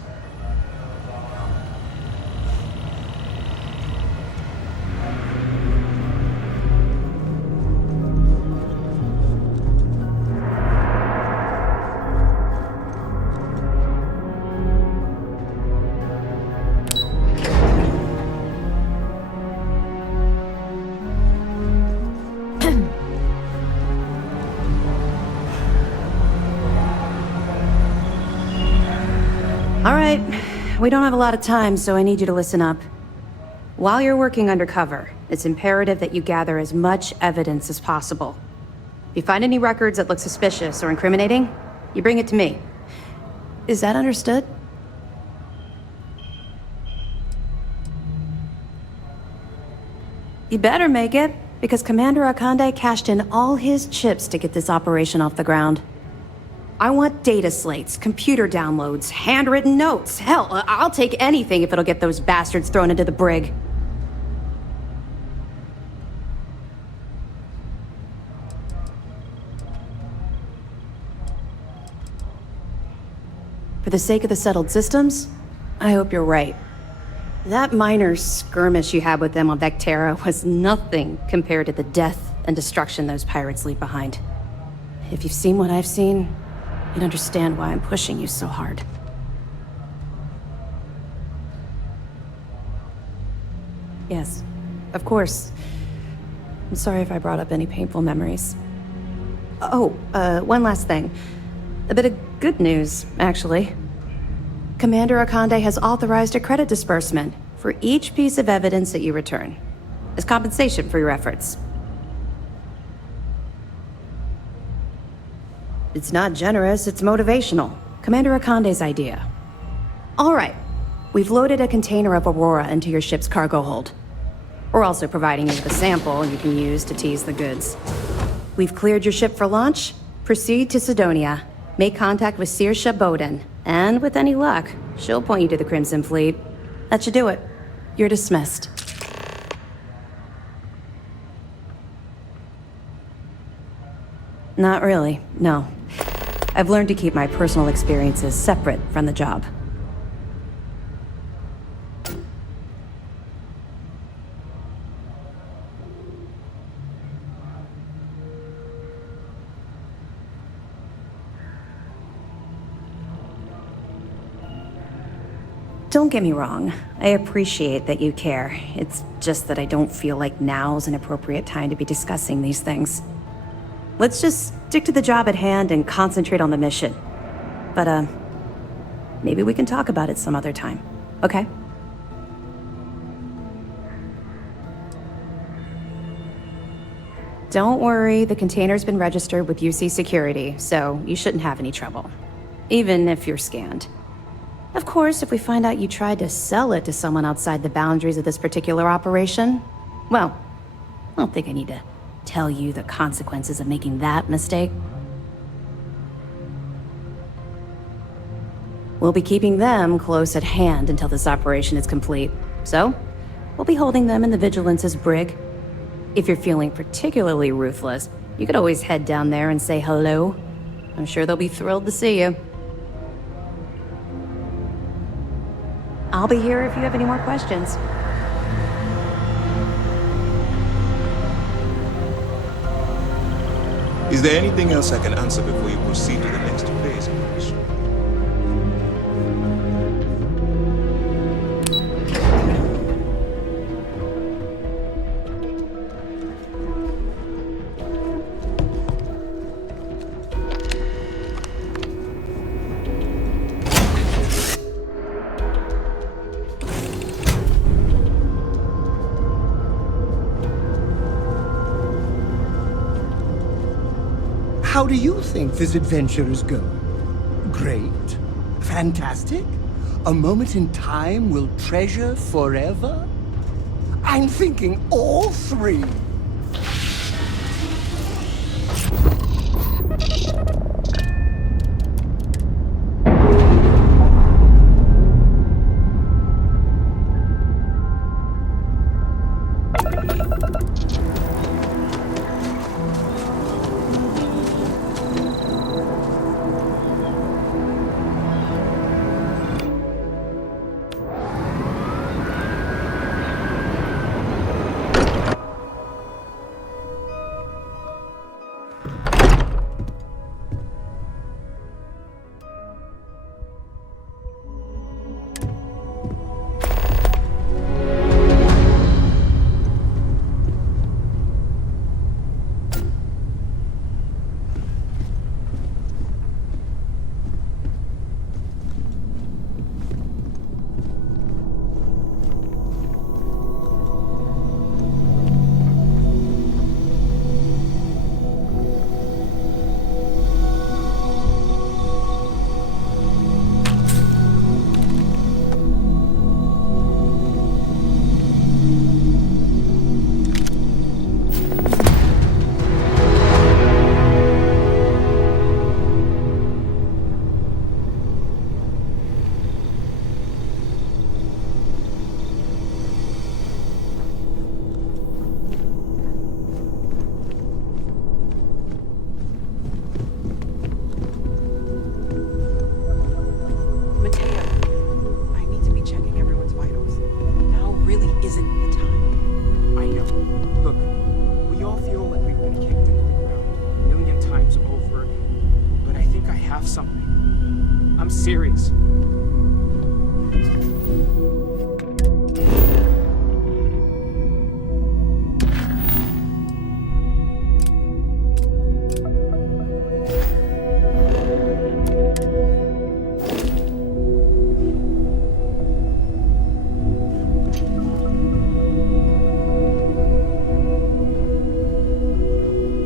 All right, we don't have a lot of time, so I need you to listen up. While you're working undercover, it's imperative that you gather as much evidence as possible. If you find any records that look suspicious or incriminating, you bring it to me. Is that understood? You better make it, because Commander Akande cashed in all his chips to get this operation off the ground. I want data slates, computer downloads, handwritten notes. Hell, I'll take anything if it'll get those bastards thrown into the brig. For the sake of the settled systems, I hope you're right. That minor skirmish you had with them on Vectera was nothing compared to the death and destruction those pirates leave behind. If you've seen what I've seen, you'd understand why I'm pushing you so hard. Yes, of course. I'm sorry if I brought up any painful memories. Oh, one last thing. A bit of good news, actually. Commander Akande has authorized a credit disbursement for each piece of evidence that you return, as compensation for your efforts. It's not generous, it's motivational. Commander Akande's idea. All right, we've loaded a container of Aurora into your ship's cargo hold. We're also providing you with a sample you can use to tease the goods. We've cleared your ship for launch. Proceed to Sidonia. Make contact with Saoirse Bowden, and with any luck, she'll point you to the Crimson Fleet. That should do it. You're dismissed. Not really, no. I've learned to keep my personal experiences separate from the job. Don't get me wrong. I appreciate that you care. It's just that I don't feel like now's an appropriate time to be discussing these things. Let's just stick to the job at hand and concentrate on the mission. But, maybe we can talk about it some other time, okay? Don't worry, the container's been registered with UC Security, so you shouldn't have any trouble. Even if you're scanned. Of course, if we find out you tried to sell it to someone outside the boundaries of this particular operation, well, I don't think I need to tell you the consequences of making that mistake. We'll be keeping them close at hand until this operation is complete. So, we'll be holding them in the Vigilance's brig. If you're feeling particularly ruthless, you could always head down there and say hello. I'm sure they'll be thrilled to see you. I'll be here if you have any more questions. Is there anything else I can answer before you proceed to the next phase of the mission? How do you think this adventure is going? Great? Fantastic? A moment in time we'll treasure forever? I'm thinking all three.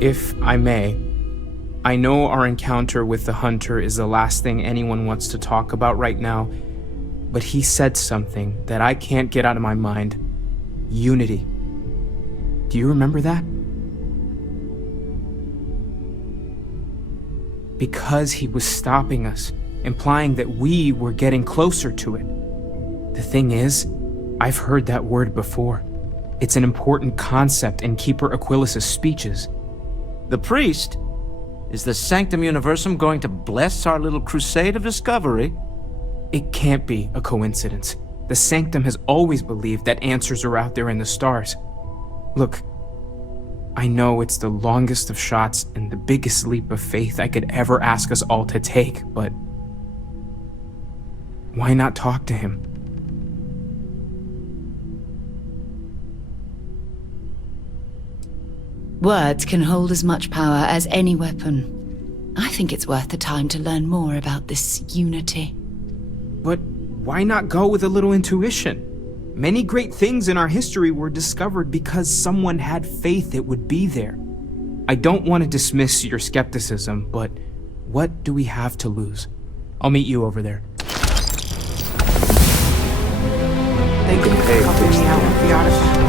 If I may, I know our encounter with the Hunter is the last thing anyone wants to talk about right now, but he said something that I can't get out of my mind. Unity. Do you remember that? Because he was stopping us, implying that we were getting closer to it. The thing is, I've heard that word before. It's an important concept in Keeper Aquilas's speeches. The priest? Is the Sanctum Universum going to bless our little crusade of discovery? It can't be a coincidence. The Sanctum has always believed that answers are out there in the stars. Look, I know it's the longest of shots and the biggest leap of faith I could ever ask us all to take, but why not talk to him? Words can hold as much power as any weapon. I think it's worth the time to learn more about this unity. But why not go with a little intuition? Many great things in our history were discovered because someone had faith it would be there. I don't want to dismiss your skepticism, but what do we have to lose? I'll meet you over there. Thank you for helping me out with the artifacts.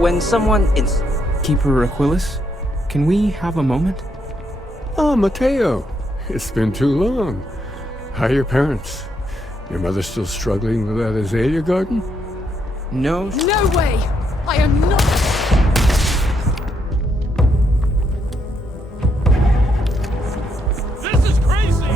When someone is... Keeper Aquilas, can we have a moment? Oh, Mateo. It's been too long. How are your parents? Your mother still struggling with that azalea garden? No. No way! I am not... This is crazy!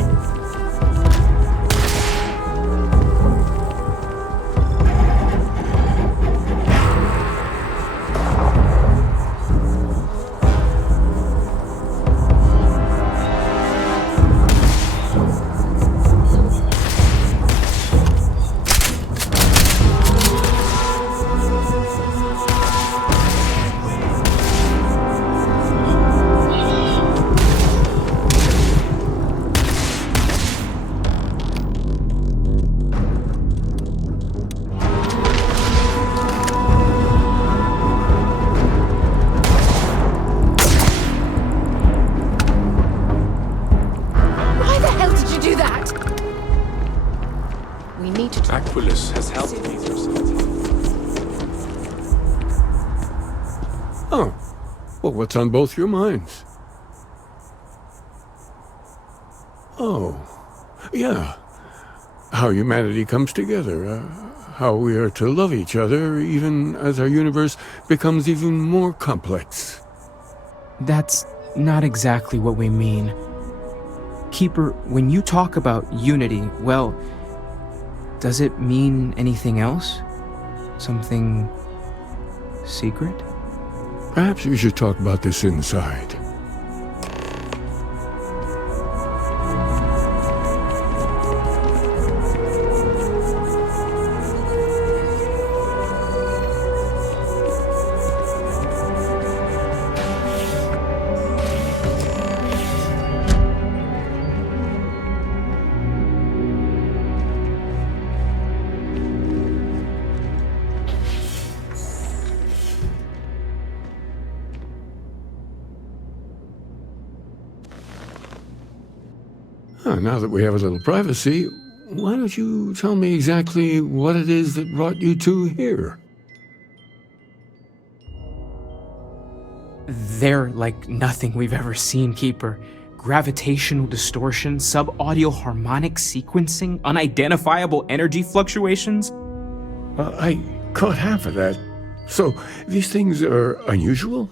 This has helped me through some time. Oh. Well, what's on both your minds? Oh. Yeah. How humanity comes together. How we are to love each other even as our universe becomes even more complex. That's not exactly what we mean. Keeper, when you talk about unity, well, does it mean anything else? Something secret? Perhaps we should talk about this inside. Now that we have a little privacy, why don't you tell me exactly what it is that brought you two here? They're like nothing we've ever seen, Keeper. Gravitational distortion, sub-audio harmonic sequencing, unidentifiable energy fluctuations. I caught half of that. So, these things are unusual?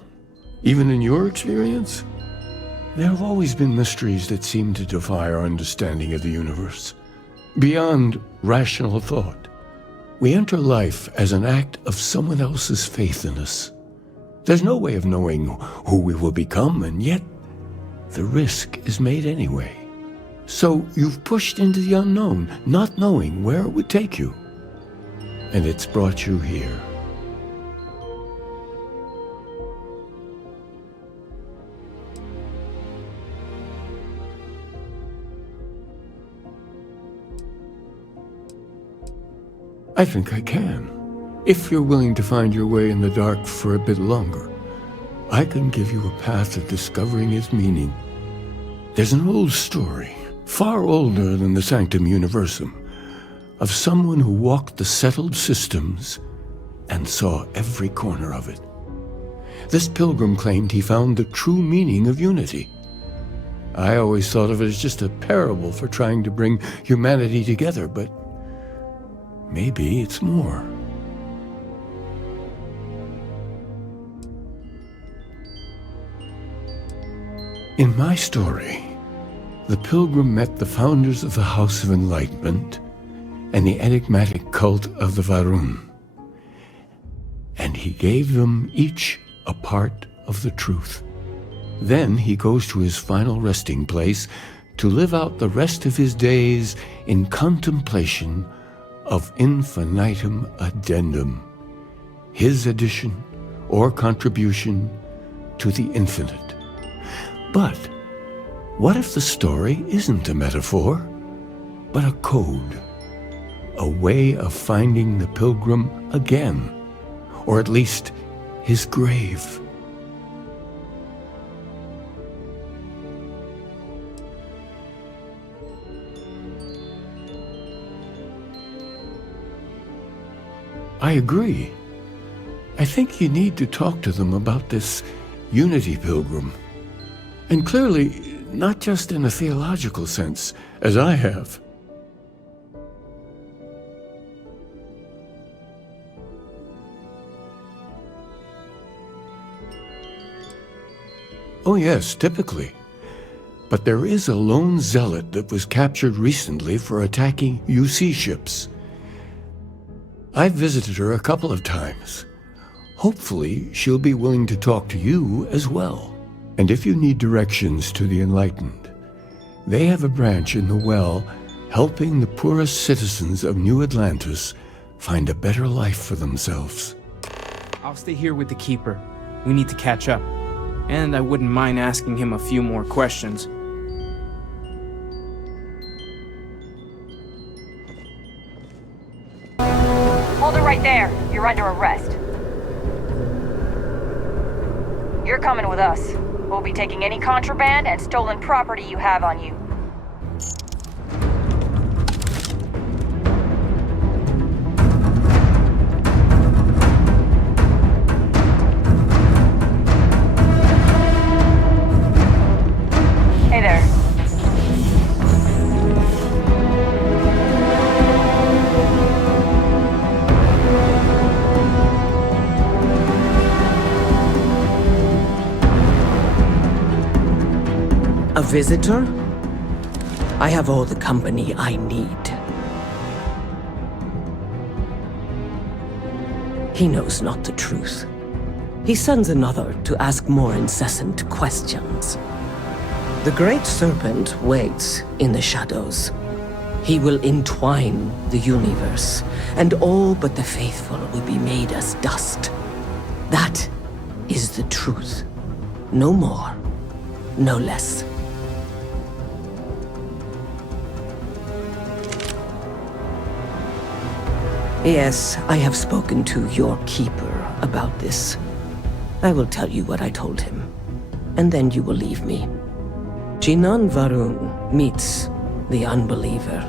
Even in your experience? There have always been mysteries that seem to defy our understanding of the universe. Beyond rational thought, we enter life as an act of someone else's faith in us. There's no way of knowing who we will become, and yet the risk is made anyway. So you've pushed into the unknown, not knowing where it would take you. And it's brought you here. I think I can. If you're willing to find your way in the dark for a bit longer, I can give you a path to discovering its meaning. There's an old story, far older than the Sanctum Universum, of someone who walked the settled systems and saw every corner of it. This pilgrim claimed he found the true meaning of unity. I always thought of it as just a parable for trying to bring humanity together, but maybe it's more. In my story, the pilgrim met the founders of the House of Enlightenment and the enigmatic cult of the Varun, and he gave them each a part of the truth. Then he goes to his final resting place to live out the rest of his days in contemplation of infinitum addendum, his addition or contribution to the infinite. But what if the story isn't a metaphor, but a code, a way of finding the pilgrim again, or at least his grave? I agree. I think you need to talk to them about this unity pilgrim. And clearly, not just in a theological sense, as I have. Oh yes, typically. But there is a lone zealot that was captured recently for attacking UC ships. I've visited her a couple of times. Hopefully, she'll be willing to talk to you as well. And if you need directions to the enlightened, they have a branch in the well helping the poorest citizens of New Atlantis find a better life for themselves. I'll stay here with the Keeper. We need to catch up. And I wouldn't mind asking him a few more questions. Hold it right there. You're under arrest. You're coming with us. We'll be taking any contraband and stolen property you have on you. A visitor? I have all the company I need. He knows not the truth. He sends another to ask more incessant questions. The Great Serpent waits in the shadows. He will entwine the universe, and all but the faithful will be made as dust. That is the truth. No more, no less. Yes, I have spoken to your keeper about this. I will tell you what I told him, and then you will leave me. Jinan Varun meets the unbeliever.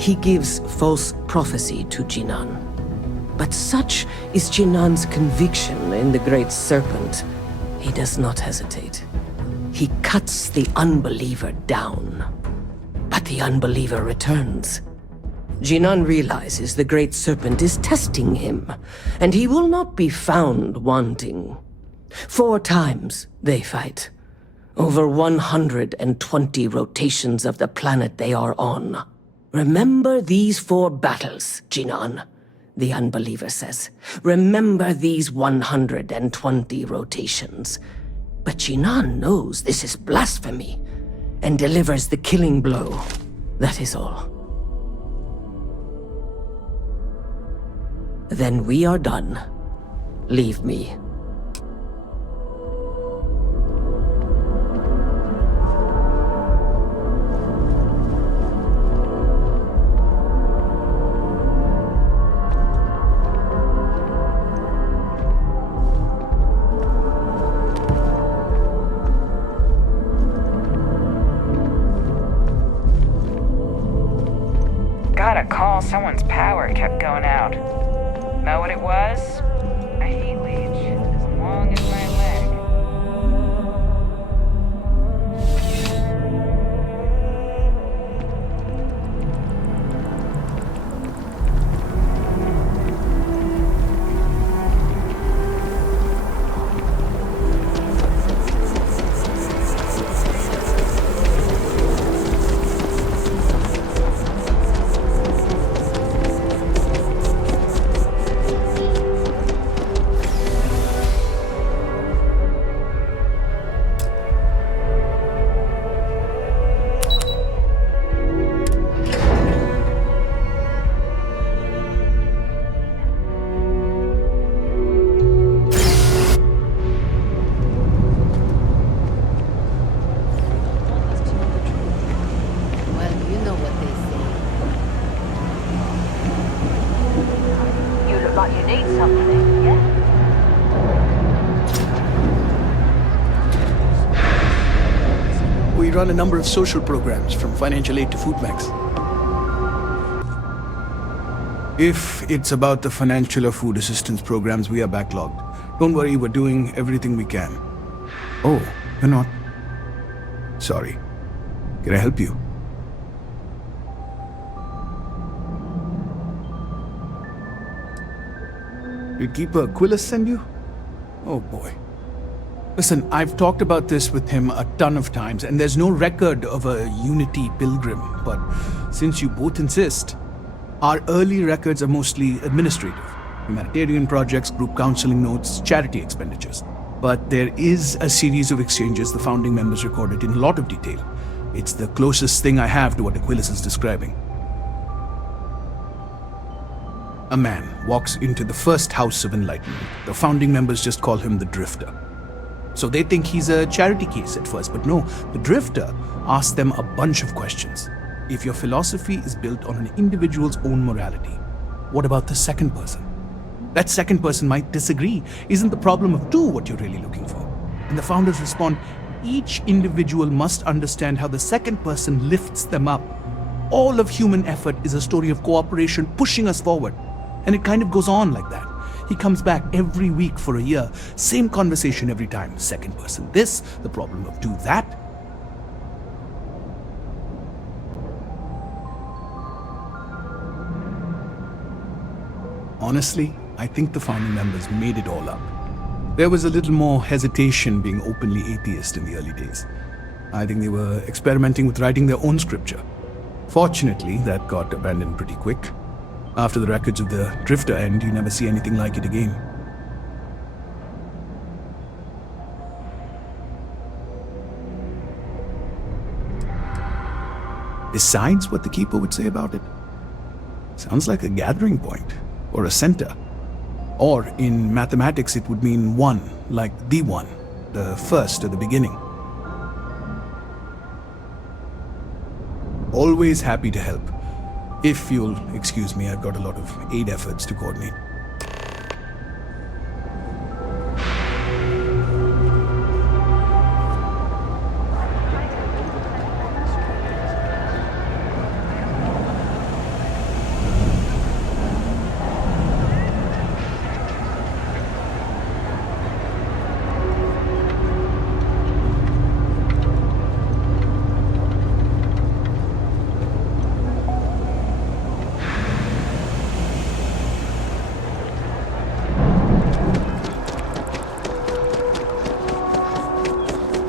He gives false prophecy to Jinan. But such is Jinan's conviction in the Great Serpent, he does not hesitate. He cuts the unbeliever down. But the unbeliever returns. Jinan realizes the Great Serpent is testing him, and he will not be found wanting. 4 times they fight. Over 120 rotations of the planet they are on. Remember these 4 battles, Jinan, the unbeliever says. Remember these 120 rotations. But Jinan knows this is blasphemy, and delivers the killing blow. That is all. Then we are done. Leave me. Got a call, someone's power kept going out. Know what it was? A heat leech, as long as my leg. Run a number of social programs, from financial aid to food banks. If it's about the financial or food assistance programs, we are backlogged. Don't worry, we're doing everything we can. Oh, you're not? Sorry. Can I help you? Did Keeper Aquilus send you? Oh boy. Listen, I've talked about this with him a ton of times, and there's no record of a Unity pilgrim, but since you both insist, our early records are mostly administrative. Humanitarian projects, group counseling notes, charity expenditures. But there is a series of exchanges the founding members recorded in a lot of detail. It's the closest thing I have to what Aquilus is describing. A man walks into the first House of Enlightenment. The founding members just call him the Drifter. So they think he's a charity case at first, but no, the Drifter asks them a bunch of questions. If your philosophy is built on an individual's own morality, what about the second person? That second person might disagree. Isn't the problem of 2 what you're really looking for? And the founders respond, each individual must understand how the second person lifts them up. All of human effort is a story of cooperation pushing us forward. And it kind of goes on like that. He comes back every week for a year. Same conversation every time. Second person this, the problem of 2 that. Honestly, I think the founding members made it all up. There was a little more hesitation being openly atheist in the early days. I think they were experimenting with writing their own scripture. Fortunately, that got abandoned pretty quick. After the records of the Drifter end, you never see anything like it again. Besides what the Keeper would say about it, sounds like a gathering point, or a center. Or in mathematics it would mean one, like the one, the first or the beginning. Always happy to help. If you'll excuse me, I've got a lot of aid efforts to coordinate.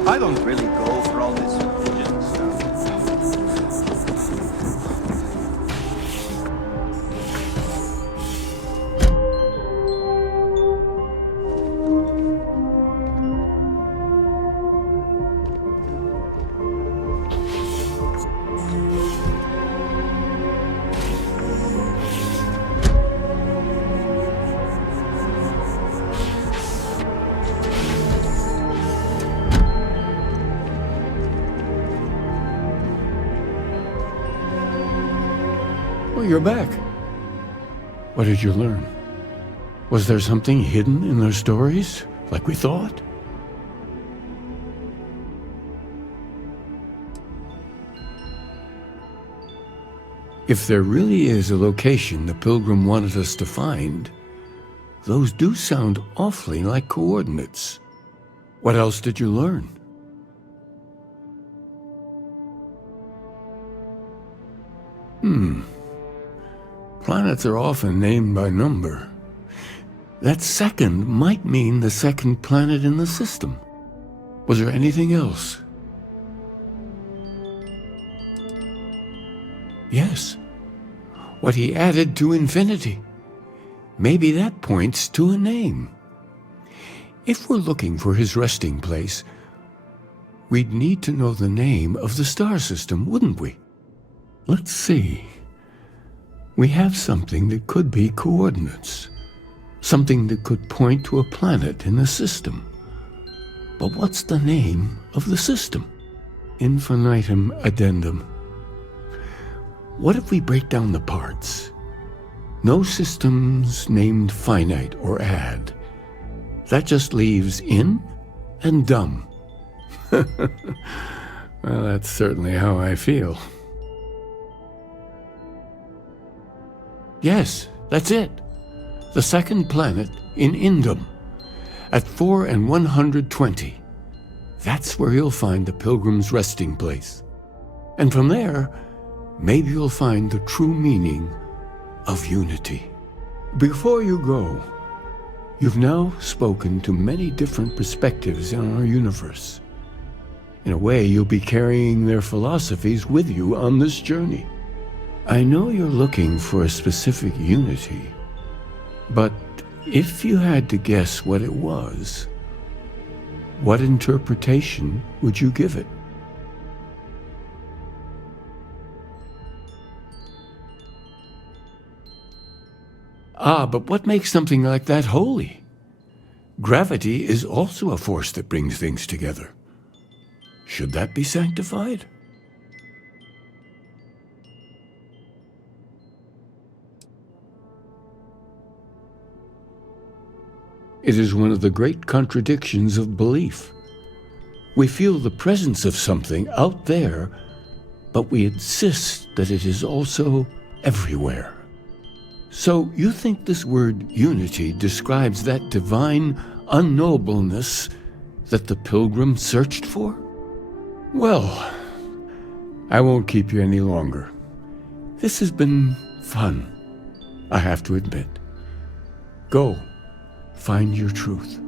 I don't really go for all this religion stuff. Well, you're back. What did you learn? Was there something hidden in their stories, like we thought? If there really is a location the Pilgrim wanted us to find, those do sound awfully like coordinates. What else did you learn? Planets are often named by number. That second might mean the second planet in the system. Was there anything else? Yes. What he added to infinity. Maybe that points to a name. If we're looking for his resting place, we'd need to know the name of the star system, wouldn't we? Let's see. We have something that could be coordinates. Something that could point to a planet in the system. But what's the name of the system? Infinitum addendum. What if we break down the parts? No systems named finite or add. That just leaves in and dumb. Well, that's certainly how I feel. Yes, that's it. The second planet in Indum, at 4 and 120. That's where you'll find the Pilgrim's resting place. And from there, maybe you'll find the true meaning of unity. Before you go, you've now spoken to many different perspectives on our universe. In a way, you'll be carrying their philosophies with you on this journey. I know you're looking for a specific unity, but if you had to guess what it was, what interpretation would you give it? But what makes something like that holy? Gravity is also a force that brings things together. Should that be sanctified? It is one of the great contradictions of belief. We feel the presence of something out there, but we insist that it is also everywhere. So you think this word unity describes that divine unknowableness that the Pilgrim searched for? Well, I won't keep you any longer. This has been fun, I have to admit. Go. Find your truth.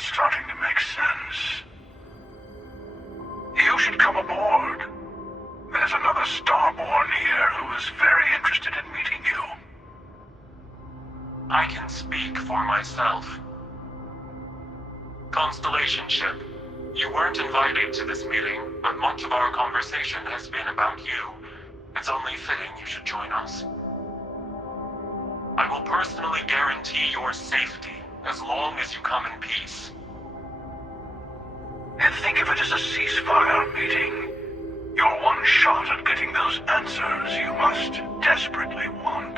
starting to make sense. You should come aboard. There's another Starborn here who is very interested in meeting you. I can speak for myself. Constellation ship, you weren't invited to this meeting, but much of our conversation has been about you. It's only fitting you should join us. I will personally guarantee your safety as long as you come in peace. And think of it as a ceasefire meeting. Your one shot at getting those answers you must desperately want.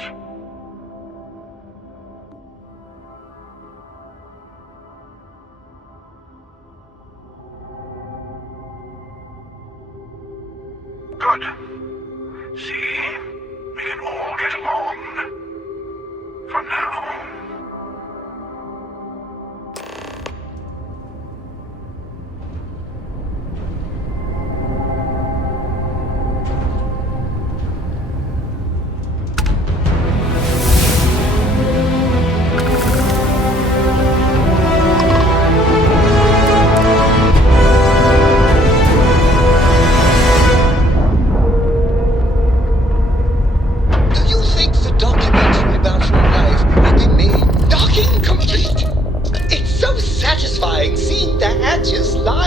Good. See? We can all get along. For now. It's so satisfying seeing the hatches live.